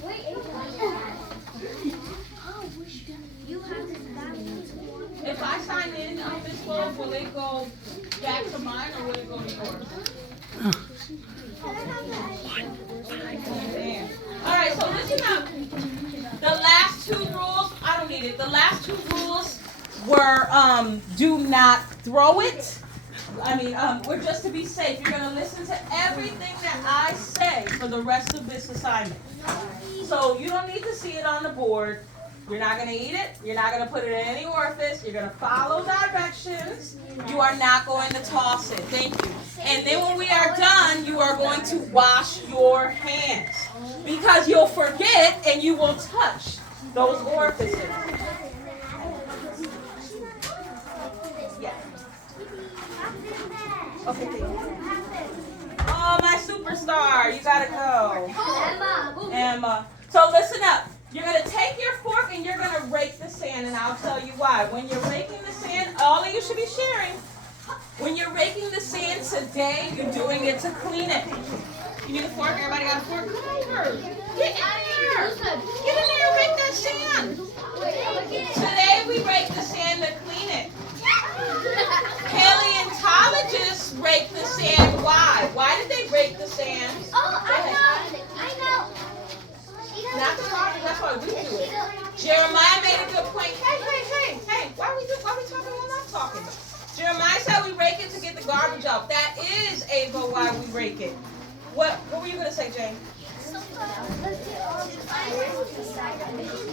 You have this if I sign in on this phone, will it go back to mine or will it go to yours? All right, so listen up. The last two rules, I don't need it. The last two rules were do not throw it. We're just to be safe. You're going to listen to everything that I say for the rest of this assignment. So you don't need to see it on the board. You're not going to eat it. You're not going to put it in any orifice. You're going to follow directions. You are not going to toss it. Thank you. And then when we are done, you are going to wash your hands. Because you'll forget and you will touch those orifices. Yeah. Okay, thank you. Oh, my superstar. You got to go. Emma. So listen up. You're going to take your fork and you're going to rake the sand, and I'll tell you why. When you're raking the sand, all of you should be sharing. When you're raking the sand today, you're doing it to clean it. You need a fork? Everybody got a fork? Come over. Get in there. Get in there and rake that sand. Today we rake the sand to clean it. Paleontologists rake the sand. Why? Why did they rake the sand? Oh, I know. Not the problem. That's why we do it. Jeremiah made a good point. Hey. Why are we talking while I'm talking? Jeremiah said we rake it to get the garbage out. That is, Ava, why we rake it. What were you going to say, Jane?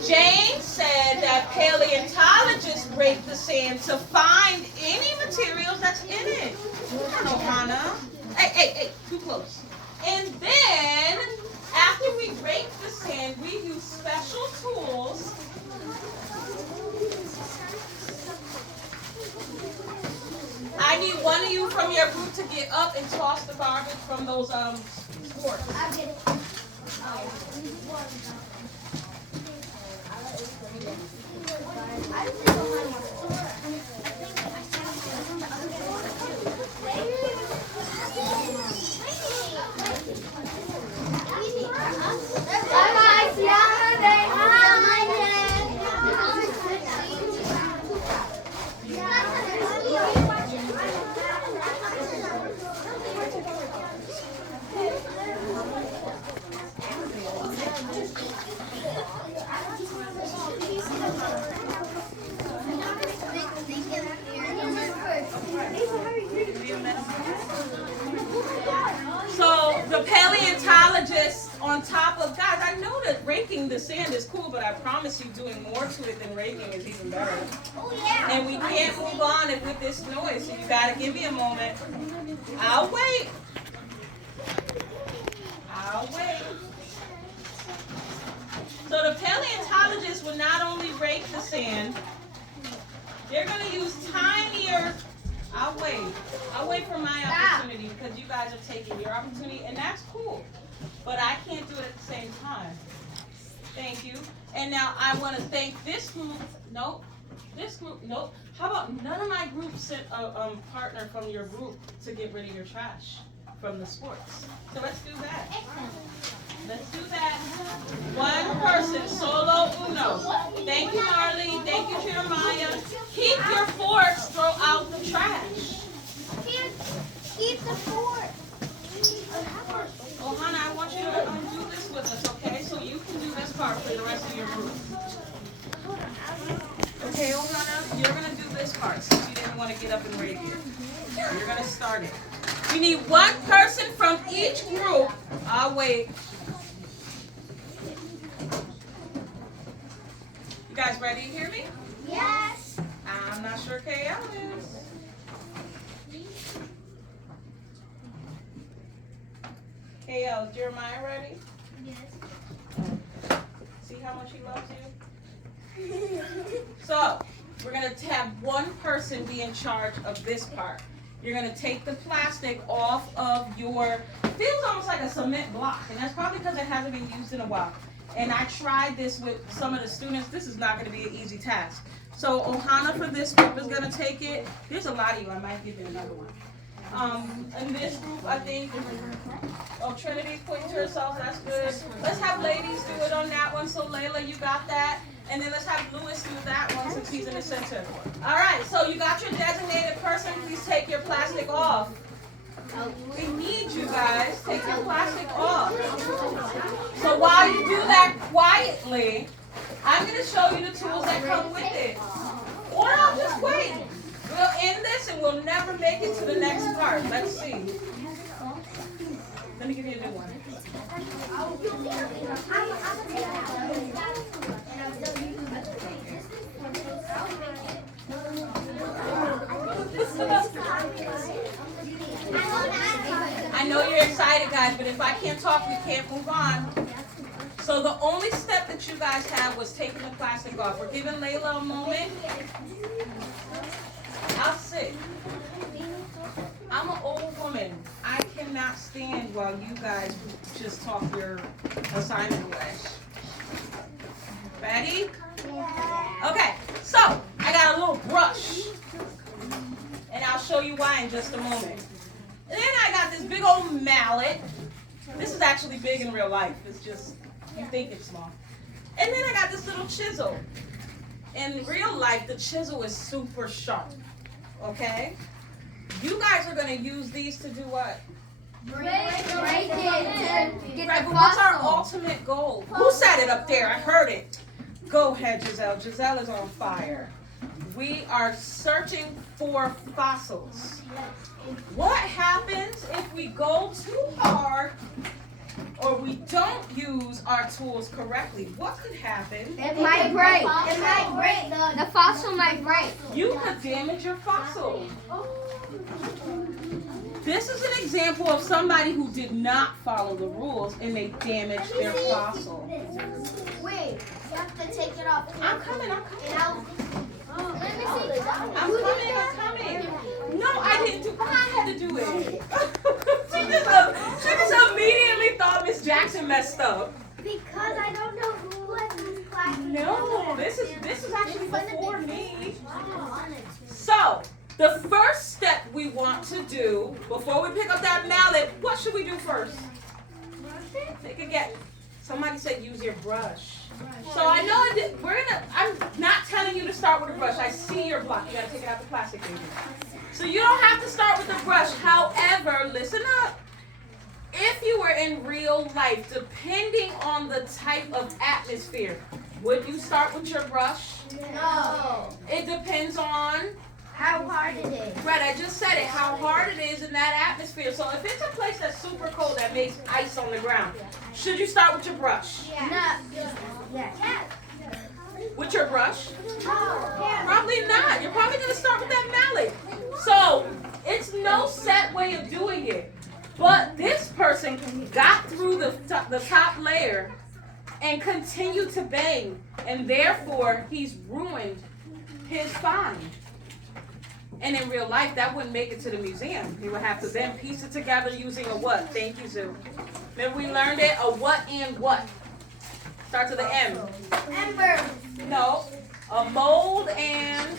Jane said that paleontologists rake the sand to find any materials that's in it. Come on, Ohana. Hey, too close. And then, after we rake the sand, we use special tools. I need one of you from your group to get up and toss the garbage from those forks. I get it. So the paleontologists on top of, guys, I know that raking the sand is cool, but I promise you doing more to it than raking is even better. Oh, yeah. And we can't move on with this noise, so you gotta give me a moment. I'll wait. So the paleontologists will not only rake the sand, they're gonna use tinier. I'll wait for my opportunity because you guys are taking your opportunity, and that's cool. But I can't do it at the same time. Thank you. And now I want to thank this group. Nope. This group. Nope. How about none of my groups sent a partner from your group to get rid of your trash from the sports? So let's do that. Let's do that. One person, solo uno. Thank you, Marley. Thank you, Jeremiah. Keep your forks, throw out the trash. Keep the fork. Ohana, I want you to do this with us, okay? So you can do this part for the rest of your group. Okay, Ohana, you're going to do this part since you didn't want to get up and rake it. You're going to start it. We need one person from each group. I'll wait. You guys ready to hear me? Yes. I'm not sure KL is. KL, is Jeremiah ready? Yes. See how much he loves you? So, we're going to have one person be in charge of this part. You're going to take the plastic off of your, it feels almost like a cement block, and that's probably because it hasn't been used in a while. And I tried this with some of the students. This is not going to be an easy task. So Ohana for this group is going to take it. There's a lot of you. I might give you another one. In this group, I think, oh, Trinity's pointing to herself. That's good. Let's have ladies do it on that one. So Layla, you got that. And then let's have Lewis do that one since he's in the center. All right, so you got your designated person. Please take your plastic off. We need you guys. Take your plastic off. So while you do that quietly, I'm going to show you the tools that come with it. Or I'll just wait. We'll end this and we'll never make it to the next part. Let's see. Let me give you a new one. I know you're excited, guys, but if I can't talk, we can't move on. So the only step that you guys have was taking the plastic off. We're giving Layla a moment. I'll sit. I'm an old woman. I cannot stand while you guys just talk your assignment away. Ready? Okay, so I got a little brush. And I'll show you why in just a moment. And then I got this big old mallet. This is actually big in real life. It's just, you think it's small. And then I got this little chisel. In real life, the chisel is super sharp. Okay? You guys are going to use these to do what? Break it. Right, but what's our ultimate goal? Who said it up there? I heard it. Go ahead, Giselle. Giselle is on fire. We are searching for fossils. What happens if we go too hard or we don't use our tools correctly? What could happen? It might break. It might break. The fossil might break. You could damage your fossil. This is an example of somebody who did not follow the rules and they damaged their fossil. Wait, you have to take it off. I'm coming. Let me see. I'm coming. No, I didn't do it. I had to do it. she just immediately thought Miss Jackson messed up. Because I don't know who has this class. No, this is actually before me. So, the first step we want to do, before we pick up that mallet, what should we do first? Take a guess. Somebody said use your brush. So I know I'm not telling you to start with a brush. I see your block. You gotta take it out the plastic, baby. So you don't have to start with the brush. However, listen up. If you were in real life, depending on the type of atmosphere, would you start with your brush? No. It depends on How hard it is. right, I just said it, how hard it is in that atmosphere. So if it's a place that's super cold that makes ice on the ground, should you start with your brush? Yes. With your brush? Probably not. You're probably going to start with that mallet. So it's no set way of doing it. But this person got through the top layer and continued to bang. And therefore, he's ruined his find. And in real life, that wouldn't make it to the museum. He would have to then piece it together using a what? Thank you, Zoo. Remember we learned it? A what and what? Starts with an M. Ember. No. A mold and...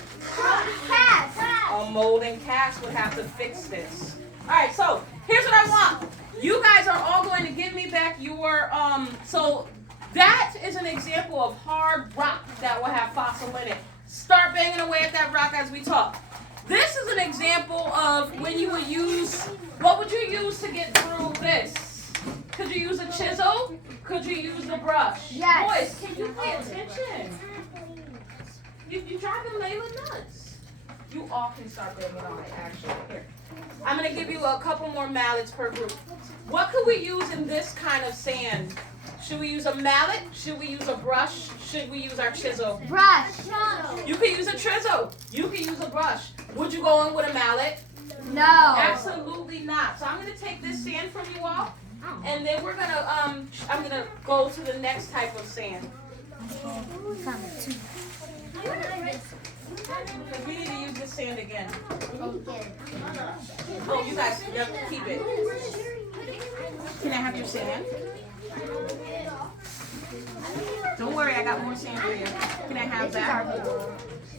Cast. A mold and cast would have to fix this. Alright, so here's what I want. You guys are all going to give me back your... So that is an example of hard rock that will have fossil in it. Start banging away at that rock as we talk. This is an example of when you would use, what would you use to get through this? Could you use a chisel? Could you use the brush? Yes. Boys, can you pay attention? You driving Layla nuts. You all can start banging on it, actually. Here. I'm going to give you a couple more mallets per group. What could we use in this kind of sand? Should we use a mallet? Should we use a brush? Should we use our chisel? Brush. You can use a chisel. You can use a brush. Would you go in with a mallet? No. Absolutely not. So I'm going to take this sand from you all, and then we're going to, I'm going to go to the next type of sand. We need to use this sand again. Oh, you guys, you have to keep it. Can I have your sand? Don't worry, I got more sand for you. Can I have that?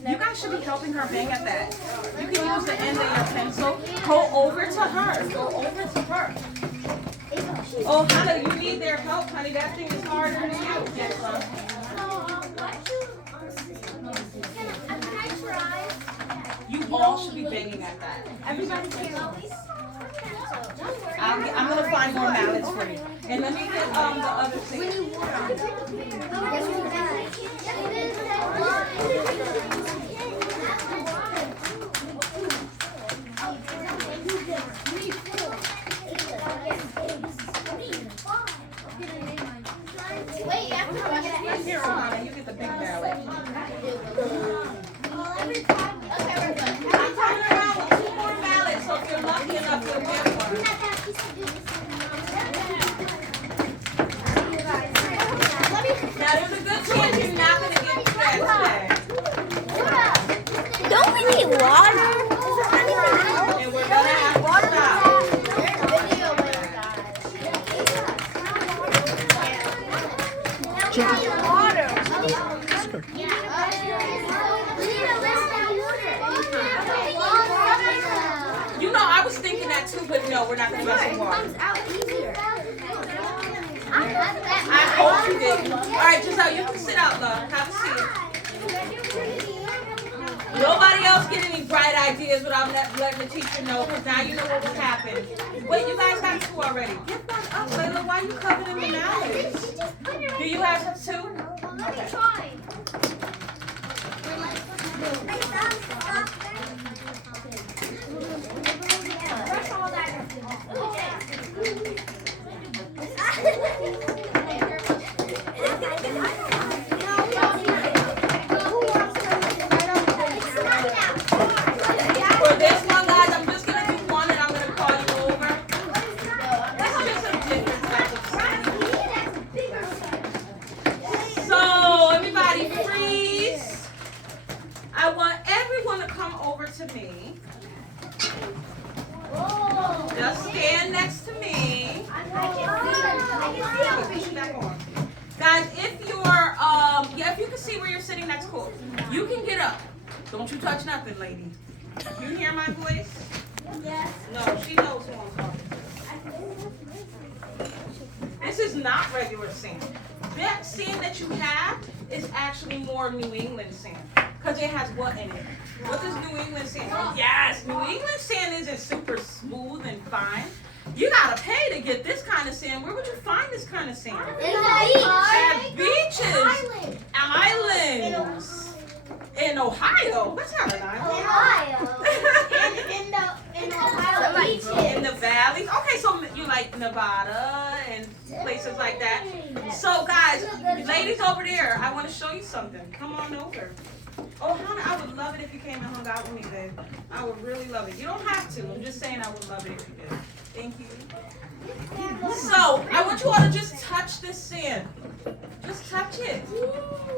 You guys should be helping her bang at that. You can use the end of your pencil. Go over to her. Go over to her. Oh, honey, you need their help, honey. That thing is harder than you. Yes, love. You all should be banging at that. Everybody's here. I'm gonna find more mallets for you. And let me get the other thing. Wait, after Here, Ohana, you get the big mallet. I'm coming around with 2 more mallets, so if you're lucky enough, you'll get one. Now, there's a good chance you're not gonna get that today. Don't we need water? And we're gonna have to stop. You know, I was thinking that too, but no, we're not gonna mess with water. I hope you didn't. All right, Giselle, you can sit out, love. Have a seat. Nobody else get any bright ideas without letting the teacher know, because now you know what was happening. Wait, you guys got 2 already. Get one up, Layla. Why are you covered in the mallets? Do you guys have 2? Okay. For this one, guys, I'm just going to do one and I'm going to call you over. This is just a different type of scene. So, everybody freeze. I want everyone to come over to me. Just stand next to me. Guys, if you're, if you can see where you're sitting, that's cool. You can get up. Don't you touch nothing, lady. You hear my voice? Yes. No, she knows who I'm talking to. This is not regular sand. That sand that you have is actually more New England sand. Because it has what in it? What does New England sand? Yes, New England sand isn't super smooth and fine. You gotta pay to get this kind of sand. Where would you find this kind of sand? At beaches. Islands. In Ohio. What's not an island? In Ohio beaches. In the valleys. Okay, so you like Nevada and places like that. So guys, ladies over there, I want to show you something. Come on over. Oh, Hannah, I would love it if you came and hung out with me, babe. I would really love it. You don't have to. I'm just saying I would love it if you did. Thank you. So, I want you all to just touch this sand. Just touch it.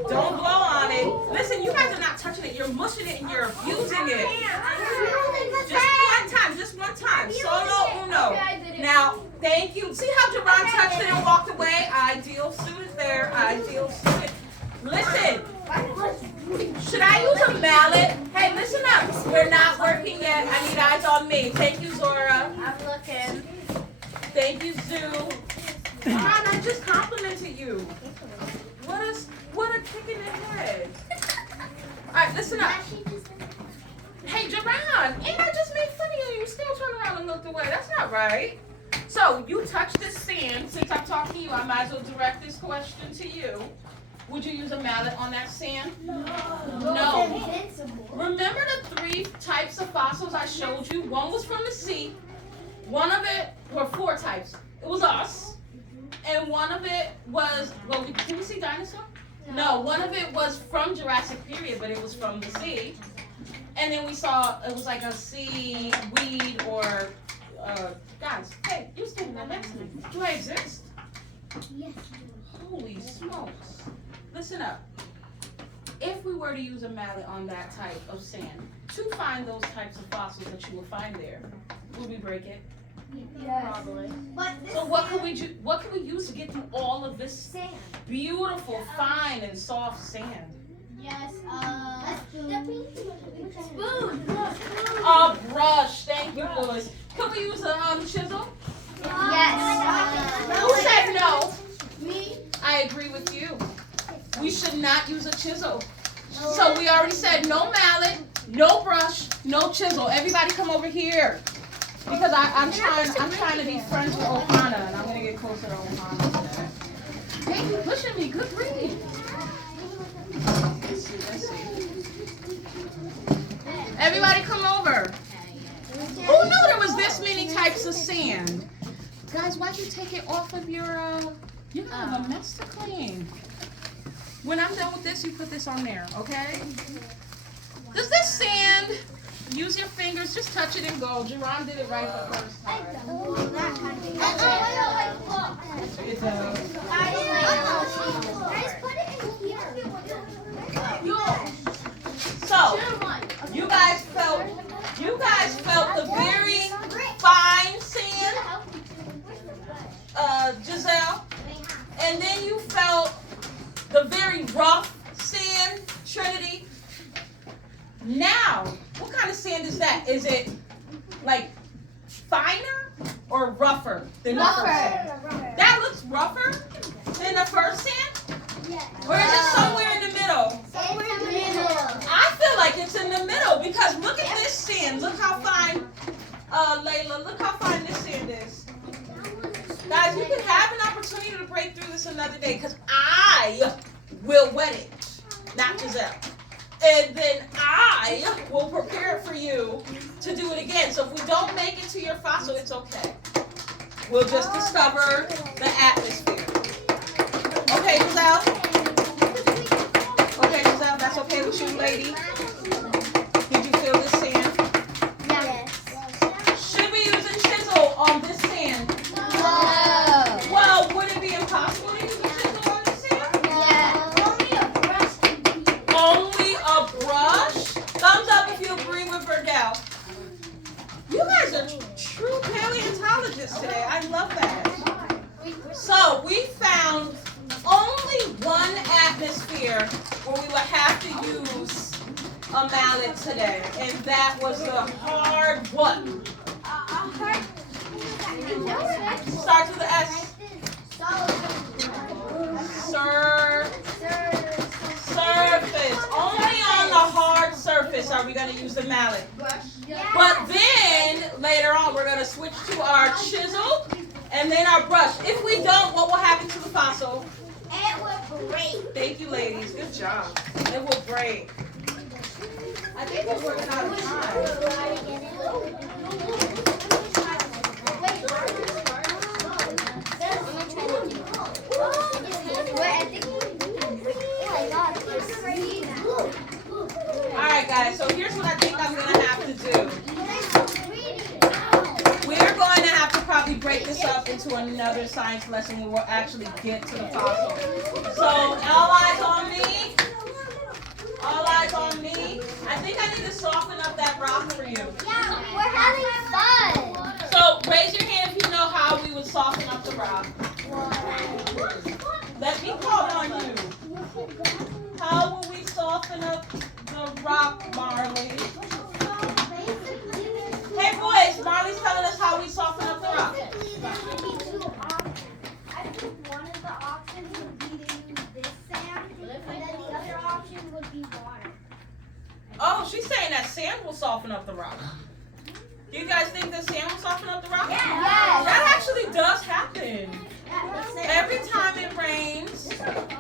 Don't blow on it. Listen, you guys are not touching it. You're mushing it and you're abusing it. Just one time. Solo uno. Now, thank you. See how Jerron touched it and walked away? Ideal student there. Ideal student. Listen. Should I use a mallet? Hey, listen up. We're not working yet. I need eyes on me. Thank you, Zora. I'm looking. Thank you, Zoo. Ron, I just complimented you. What a kick in the head. All right, listen up. Hey, Jerron, ain't I just made fun of you? You still turn around and looked away. That's not right. So, you touch this sand. Since I'm talking to you, I might as well direct this question to you. Would you use a mallet on that sand? No. Remember the 3 types of fossils I showed you? One was from the sea. One of it were 4 types. It was us. And one of it was, well, can we see dinosaur? No, one of it was from Jurassic period, but it was from the sea. And then we saw, it was like a sea weed or, guys, hey, you standing right next to me. Do I exist? Yes. Holy smokes. Listen up. If we were to use a mallet on that type of sand to find those types of fossils that you will find there, would we break it? Yes. Probably. So what could we do? What could we use to get through all of this Sand. beautiful, fine, and soft sand? Yes. Spoon. A brush. Thank you, Louis. Could we use a chisel? Yes. Who said no? Me. I agree with you. We should not use a chisel. So we already said no mallet, no brush, No chisel. Everybody come over here. Because I'm trying to be friends with Ohana, and I'm gonna get closer to Ohana today. Hey, you pushing me. Good read. Let's see. Everybody come over. Who knew there was this many types of sand? Guys, why'd you take it off of your, you're gonna have a mess to clean. When I'm done with this, you put this on there, okay? Does this sand, use your fingers, just touch it and go. Jerron did it right the first time. It does. So, you guys felt the very fine sand, Giselle, and then you felt the very rough sand, Trinity. Now, what kind of sand is that? Is it like finer or rougher than the first sand? That looks rougher than the first sand? Or is it somewhere in the middle? I feel like it's in the middle because look at this sand. Look how fine, Layla, look how fine this sand is. Guys, you can have an opportunity to break through this another day because I will wet it, not Giselle. And then I will prepare it for you to do it again. So if we don't make it to your fossil, it's okay. We'll just discover the atmosphere. Okay, Giselle? Okay, Giselle, that's okay with you, lady? Did you feel this sand? Yes. Should we use a chisel on this sand? Well, would it be impossible to use a chisel on this sand? Only a brush? Thumbs up if you agree with Verdell. You guys are true paleontologists today. I love that. So we found only one atmosphere where we would have to use a mallet today, and that was the hard one. Starts with the S. Surface. Only on the hard surface are we going to use the mallet. But then, later on, we're going to switch to our chisel and then our brush. If we don't, what will happen to the fossil? It will break. Thank you, ladies. Good job. It will break. I think we're working out of time. Alright, guys, so here's what I think I'm going to have to do. We're going to have to probably break this up into another science lesson where we'll actually get to the fossil. So, all eyes on me. All eyes on me. I think I need to soften up that rock for you. Yeah, we're having fun. So, raise your hand if you know how we would soften up the rock. Let me call on you. How will we soften up the rock, Marley? Hey boys, Marley's telling us how we soften up the rock. I think one of the options would be to use this sand, and then the other option would be water. Oh, she's saying that sand will soften up the rock. Do you guys think that sand will soften up the rock? Yes. That actually does happen. Every time it rains,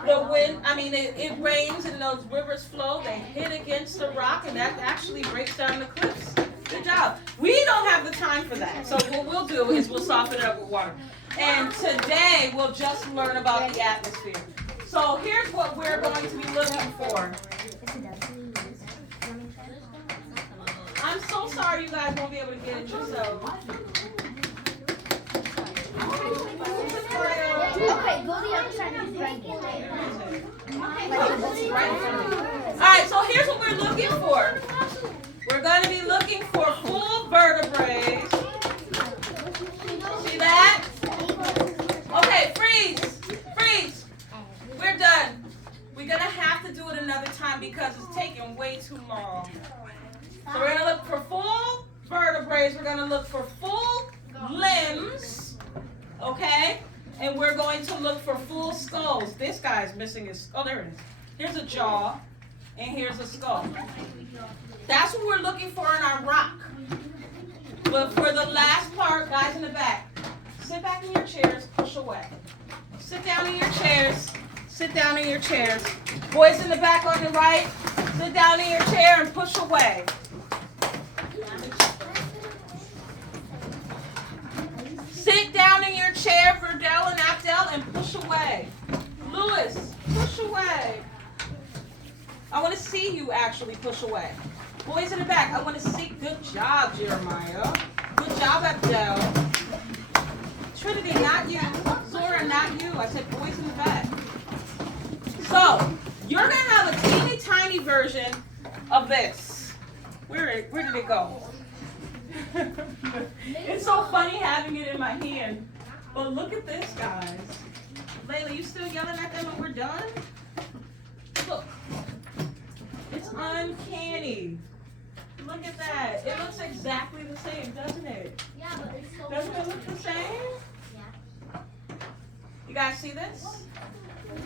it rains and those rivers flow, they hit against the rock and that actually breaks down the cliffs. Good job. We don't have the time for that. So what we'll do is we'll soften it up with water. And today we'll just learn about the atmosphere. So here's what we're going to be looking for. I'm so sorry you guys won't be able to get it yourselves. Okay, go the other side and break it. Alright, so here's what we're looking for. We're going to be looking for full vertebrae. See that? Okay, freeze. Freeze. We're done. We're going to have to do it another time because it's taking way too long. So we're going to look for full vertebrae. We're going to look for full limbs. Okay? And we're going to look for full skulls. This guy's missing his, oh, there it is. Here's a jaw, and here's a skull. That's what we're looking for in our rock. But for the last part, guys in the back, sit back in your chairs, push away. Sit down in your chairs. Sit down in your chairs. Boys in the back on the right, sit down in your chair and push away. Sit down in your chair, Verdell and Abdel, and push away. Lewis, push away. I want to see you actually push away. Boys in the back, I want to see. Good job, Jeremiah. Good job, Abdel. Trinity, not you. Zora, not you. I said boys in the back. So, you're going to have a teeny tiny version of this. Where did it go? It's so funny having it in my hand. But look at this, guys. Layla, you still yelling at them when we're done? Look. It's uncanny. Look at that. It looks exactly the same, doesn't it? Yeah, but it's so Doesn't it look the same? Yeah. You guys see this?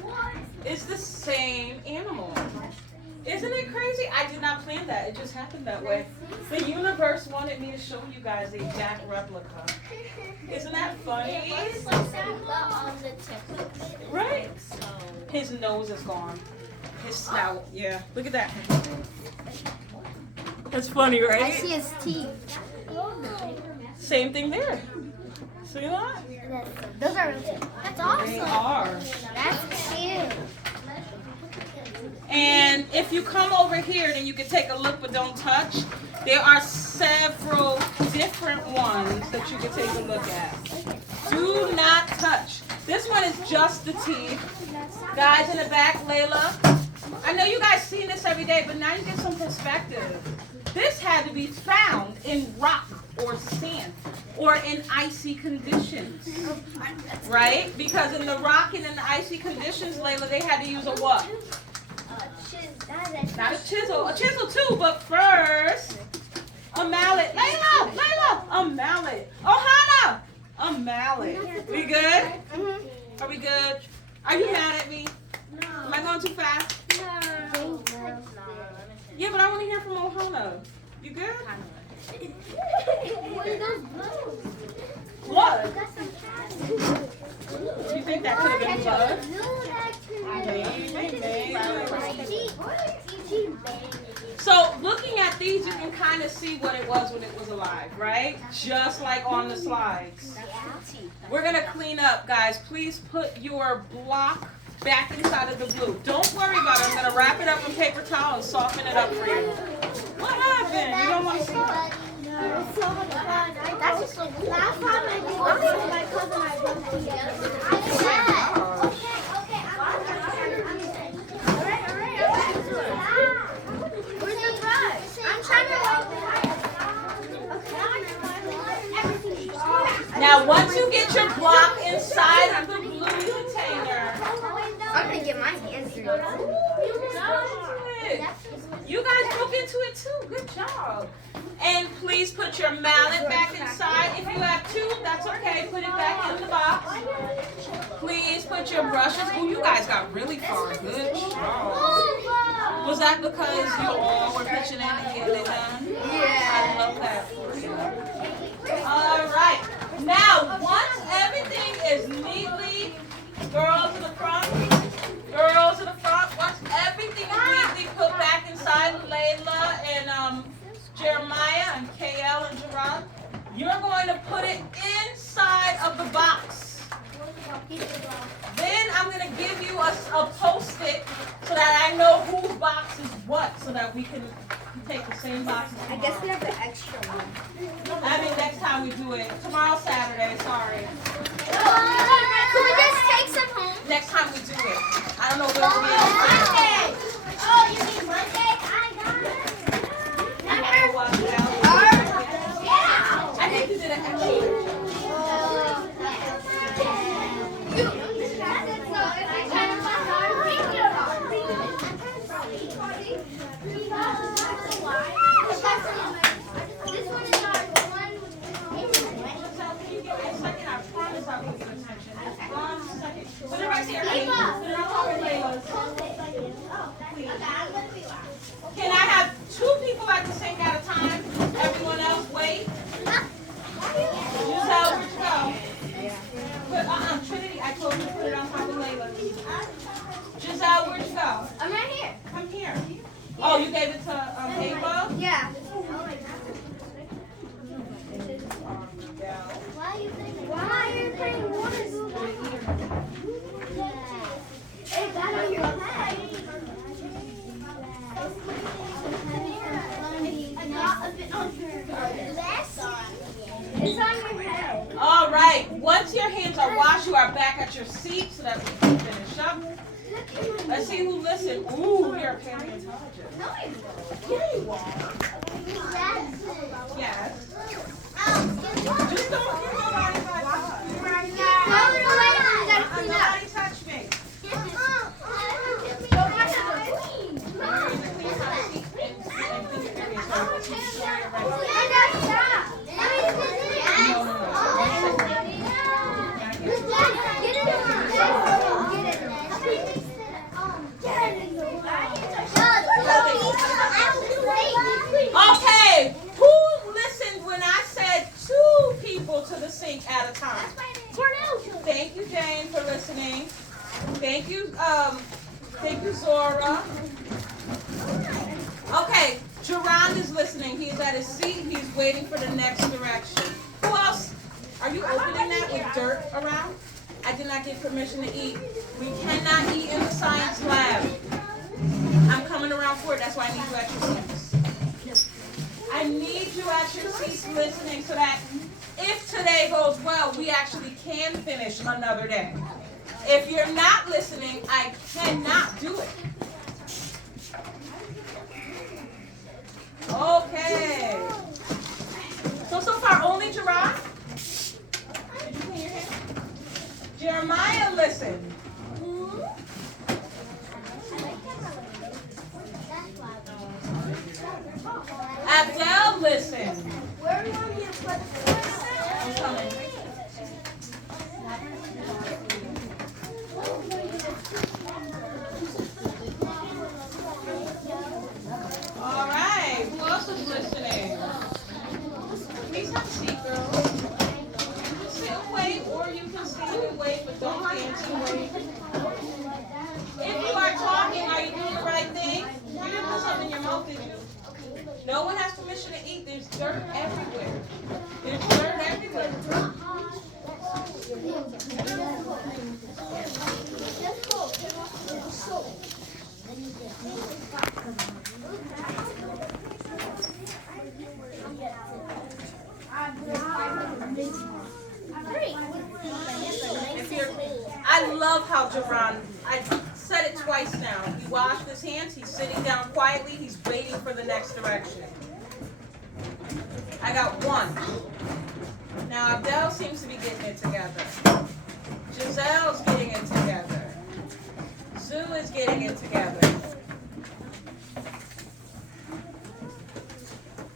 What? It's the same animal. Isn't it crazy? I did not plan that. It just happened that way. The universe wanted me to show you guys the exact replica. Isn't that funny? It's like that, but on the tip of it. Right? So. His nose is gone. His snout. Yeah. Look at that. That's funny, right? I see his teeth. Same thing there. See that? Those are really cute. That's They awesome. are. That's cute. And if you come over here, then you can take a look but don't touch. There are several different ones that you can take a look at. Do not touch. This one is just the teeth. Guys in the back, Layla. I know you guys seen this every day, but now you get some perspective. This had to be found in rock or sand or in icy conditions, right? Because in the rock and in the icy conditions, Layla, they had to use a what? Not a chisel too, but first, a mallet. Layla, a mallet. Oh, Hannah, a mallet. We good? Are we good? Are you mad at me? No. Am I going too fast? No. Yeah, but I want to hear from Ohana. You good? What are those blows? Blood. That's some cat. You think that could have been blood? No, that could Maybe. be. So looking at these, you can kind of see what it was when it was alive, right? Just like on the slides. We're going to clean up, guys. Please put your block back inside of the blue. Don't worry about it. I'm going to wrap it up in paper towel and soften it up for you. What happened? You don't want to see it? No, it's so much fun. That's just like last time I did this with my cousin, I both together. Okay, where's the brush? I'm trying to Now, once you get your block inside of the blue container, I'm gonna get my hands dirty. you guys broke into it too. Good job. And please put your mallet back inside. If you have two, that's okay. Put it back in the box. Please put your brushes. Oh, you guys got really far. Good job. Was that because you all were pitching in and getting it done? I love that for you. All right. Now, once everything is neatly, girls in the front, once everything is neatly put back inside Layla and Jeremiah and KL and Gerard, you're going to put it inside of the box. Then I'm going to give you a Post-it so that I know whose box is what, so that we can take the same box. I guess we have the extra one. I mean, next time we do it. Tomorrow's Saturday, sorry. Can we just take some home? Next time we do it. I don't know where we'll be. Oh, you mean Monday? I got it. I think you did an extra. at your seat so that we can finish up. Let's see who listened. Ooh, we are paleontologists. Yes. Just don't give nobody high five. Nobody touch me. You're in the clean hot seat and clean your area so you can enjoy your rest. Okay, who listened when I said 2 people to the sink at a time? Thank you, Jane, for listening. Thank you, Zora. Okay, Jerron is listening. He is at his seat. He's waiting for the next direction. Who else? Are you opening that with dirt around? I did not get permission to eat. We cannot eat in the science lab. I'm coming around for it. That's why I need you at your seats. I need you at your seats listening so that if today goes well, we actually can finish another day. If you're not listening, I cannot do it. Okay. So far, only Gerard? Did you clean your hair? Jeremiah, listen. Abdel, listen. Where do you want me to put I'm coming. All right. Who else is listening? Please have a seat, girl. You can sit and wait, or you can stand and wait, but don't dance and wait. If you are talking, are you doing the right thing? You didn't put something in your mouth, did you? No one has permission to eat. There's dirt everywhere. There's dirt everywhere. I love how Jerron, I said it twice now. He washed his hands, he's sitting down quietly, he's waiting for the next direction. I got 1. Now Abdel seems to be getting it together. Giselle's getting it together. Sue is getting it together.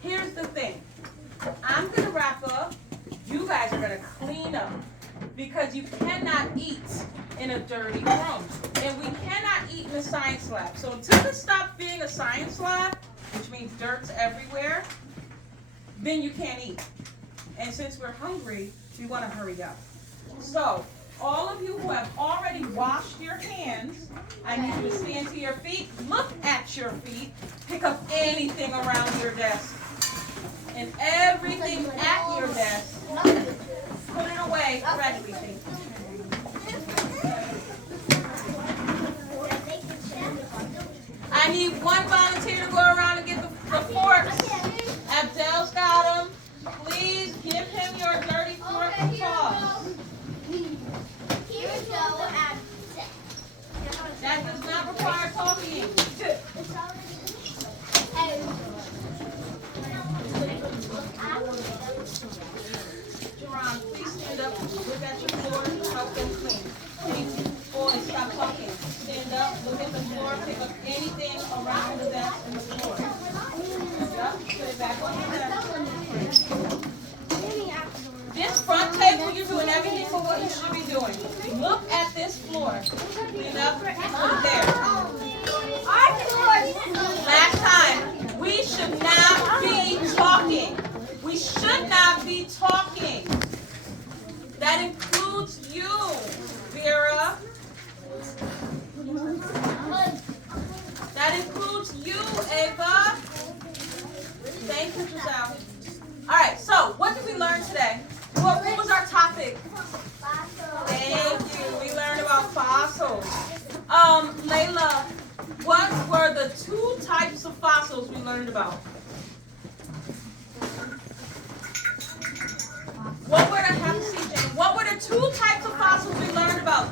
Here's the thing. I'm going to wrap up. You guys are going to clean up. Because you cannot eat in a dirty room. And we cannot eat in a science lab. So until it stops being a science lab, which means dirt's everywhere, then you can't eat. And since we're hungry, we want to hurry up. So all of you who have already washed your hands, I need you to stand to your feet, look at your feet, pick up anything around your desk. And everything at your desk, put it away correctly. I need 1 volunteer to go around and get the forks. Abdel's got them. Please give him your dirty fork and toss. That does not require talking. Jerron, please stand up, look at your floor, help them clean. Boys, stop talking. Stand up, look at the floor, pick up anything around the desk and the floor. Yep, put it back on your desk. This front table, you're doing everything for what you should be doing. Look at this floor. Clean up, put it there. Last time, we should not be talking. We should not be talking. That includes you, Vera. That includes you, Ava. Thank you, Giselle. All right, so what did we learn today? What was our topic? Thank you. We learned about fossils. Layla, what were the 2 types of fossils we learned about? What were the 2 types of fossils we learned about?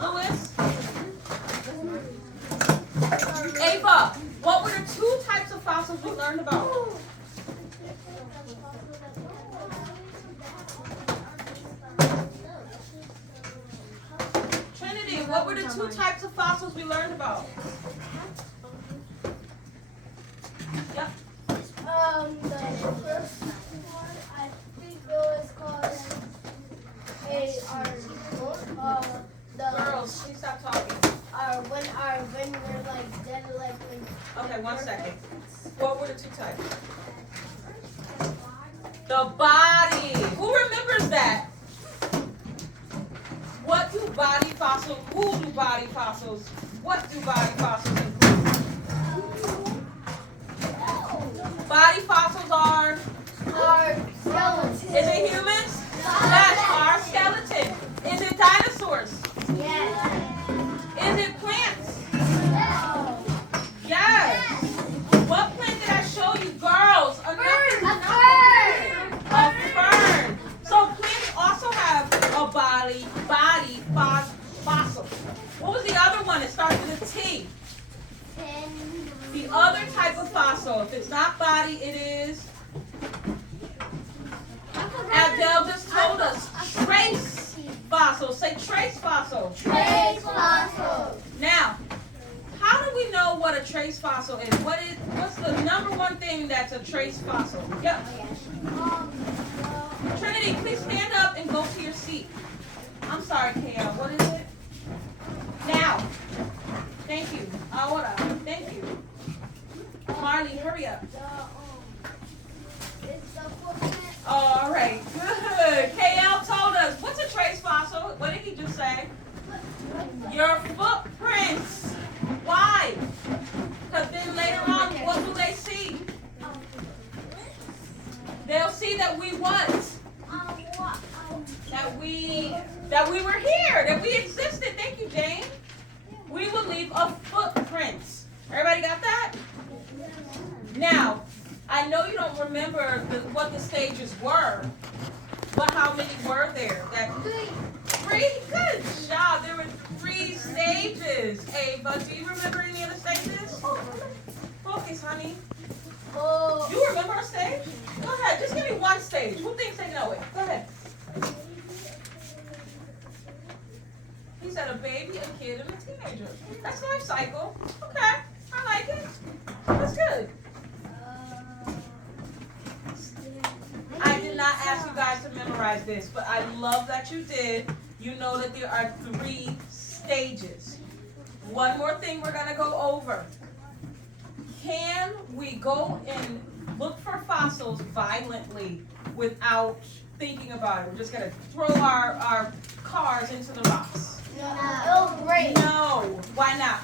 learned about? Trinity, what were the two types of fossils we learned about? Yep. The first one, I think it was called Girls, please stop talking. when we're like dead, like Okay, 1 second. What were the two types? The body. Who remembers that? What do body fossils, who do body fossils, what do body fossils include? Body fossils are? skeletons. Is it humans? Yes, our skeleton. Is it dinosaurs? Yes. Is it plants? Yes. What plant did I show you, girls? A fern. So plants also have a body fossil. What was the other one? It starts with a T. The other type of fossil, if it's not body, it is. Adele just told us trace fossil. Say trace fossil. Trace fossil. Now, how do we know what a trace fossil is? What's the number one thing that's a trace fossil? Yep. Trinity, please stand up and go to your seat. I'm sorry, KL. What is it? Now. Thank you. Ahora. Thank you. Marley, hurry up. All right. Good. KL told us. What's a trace fossil? What did he just say? Your footprints. Why? Because then later on, what will they see? They'll see that we what? That we were here, that we existed. Thank you, Jane. We will leave a footprint. Everybody got that? Now, I know you don't remember what the stages were, but how many were there? Three? Good job. There were 3 stages. Ava, do you remember any of the stages? Focus, honey. You remember a stage? Go ahead. Just give me one stage. Who thinks they know it? Go ahead. He said a baby, a kid, and a teenager. That's life cycle. Okay. I like it. That's good. I did not ask you guys to memorize this, but I love that you did. You know that there are 3 stages. One more thing we're going to go over. Can we go and look for fossils violently without thinking about it? We're just going to throw our cars into the rocks. No. Great. No. Why not?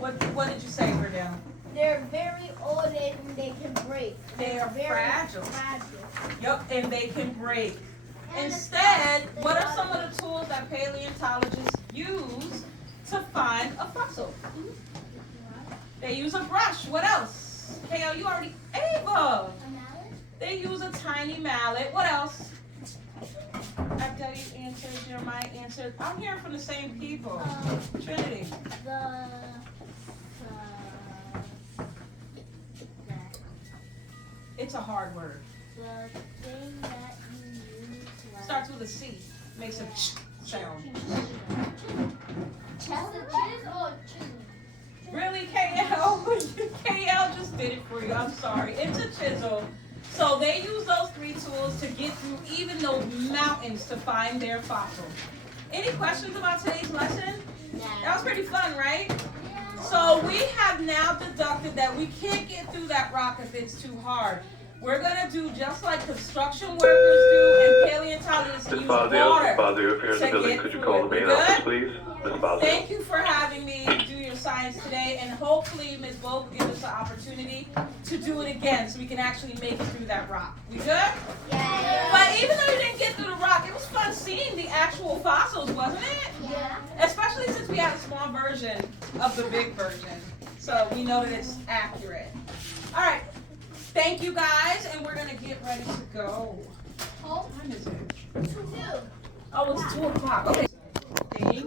What did you say, Verdell? They're very old and they can break. They are very fragile. Yep, and they can break. Instead, what are some of the tools that paleontologists use to find a fossil? They use a brush. What else? KL, you already. Ava. They use a tiny mallet. What else? Abdel, you answered. Jeremiah answered. I'm hearing from the same people. Trinity. It's a hard word. The thing that you use. Starts with a C. Makes a sound. Really, KL? KL just did it for you. I'm sorry. It's a chisel. So they use those 3 tools to get through even those mountains to find their fossil. Any questions about today's lesson? That was pretty fun, right? So we have now deducted that we can't get through that rock if it's too hard. We're going to do just like construction workers do and paleontologists use water appears in the building. Could you call the main office, please? Ms. Bosio. Thank you for having me do your science today, and hopefully Ms. Bo will give us the opportunity to do it again so we can actually make it through that rock. We good? Yeah. But even though you didn't get through the rock, it was fun seeing the actual fossils, wasn't it? Yeah. Especially since we had a small version of the big version. So we know that it's accurate. All right. Thank you guys, and we're going to get ready to go. What time is it? 2. Oh, it's 2 o'clock. Okay. Thank you.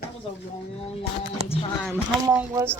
That was a long time. How long was that?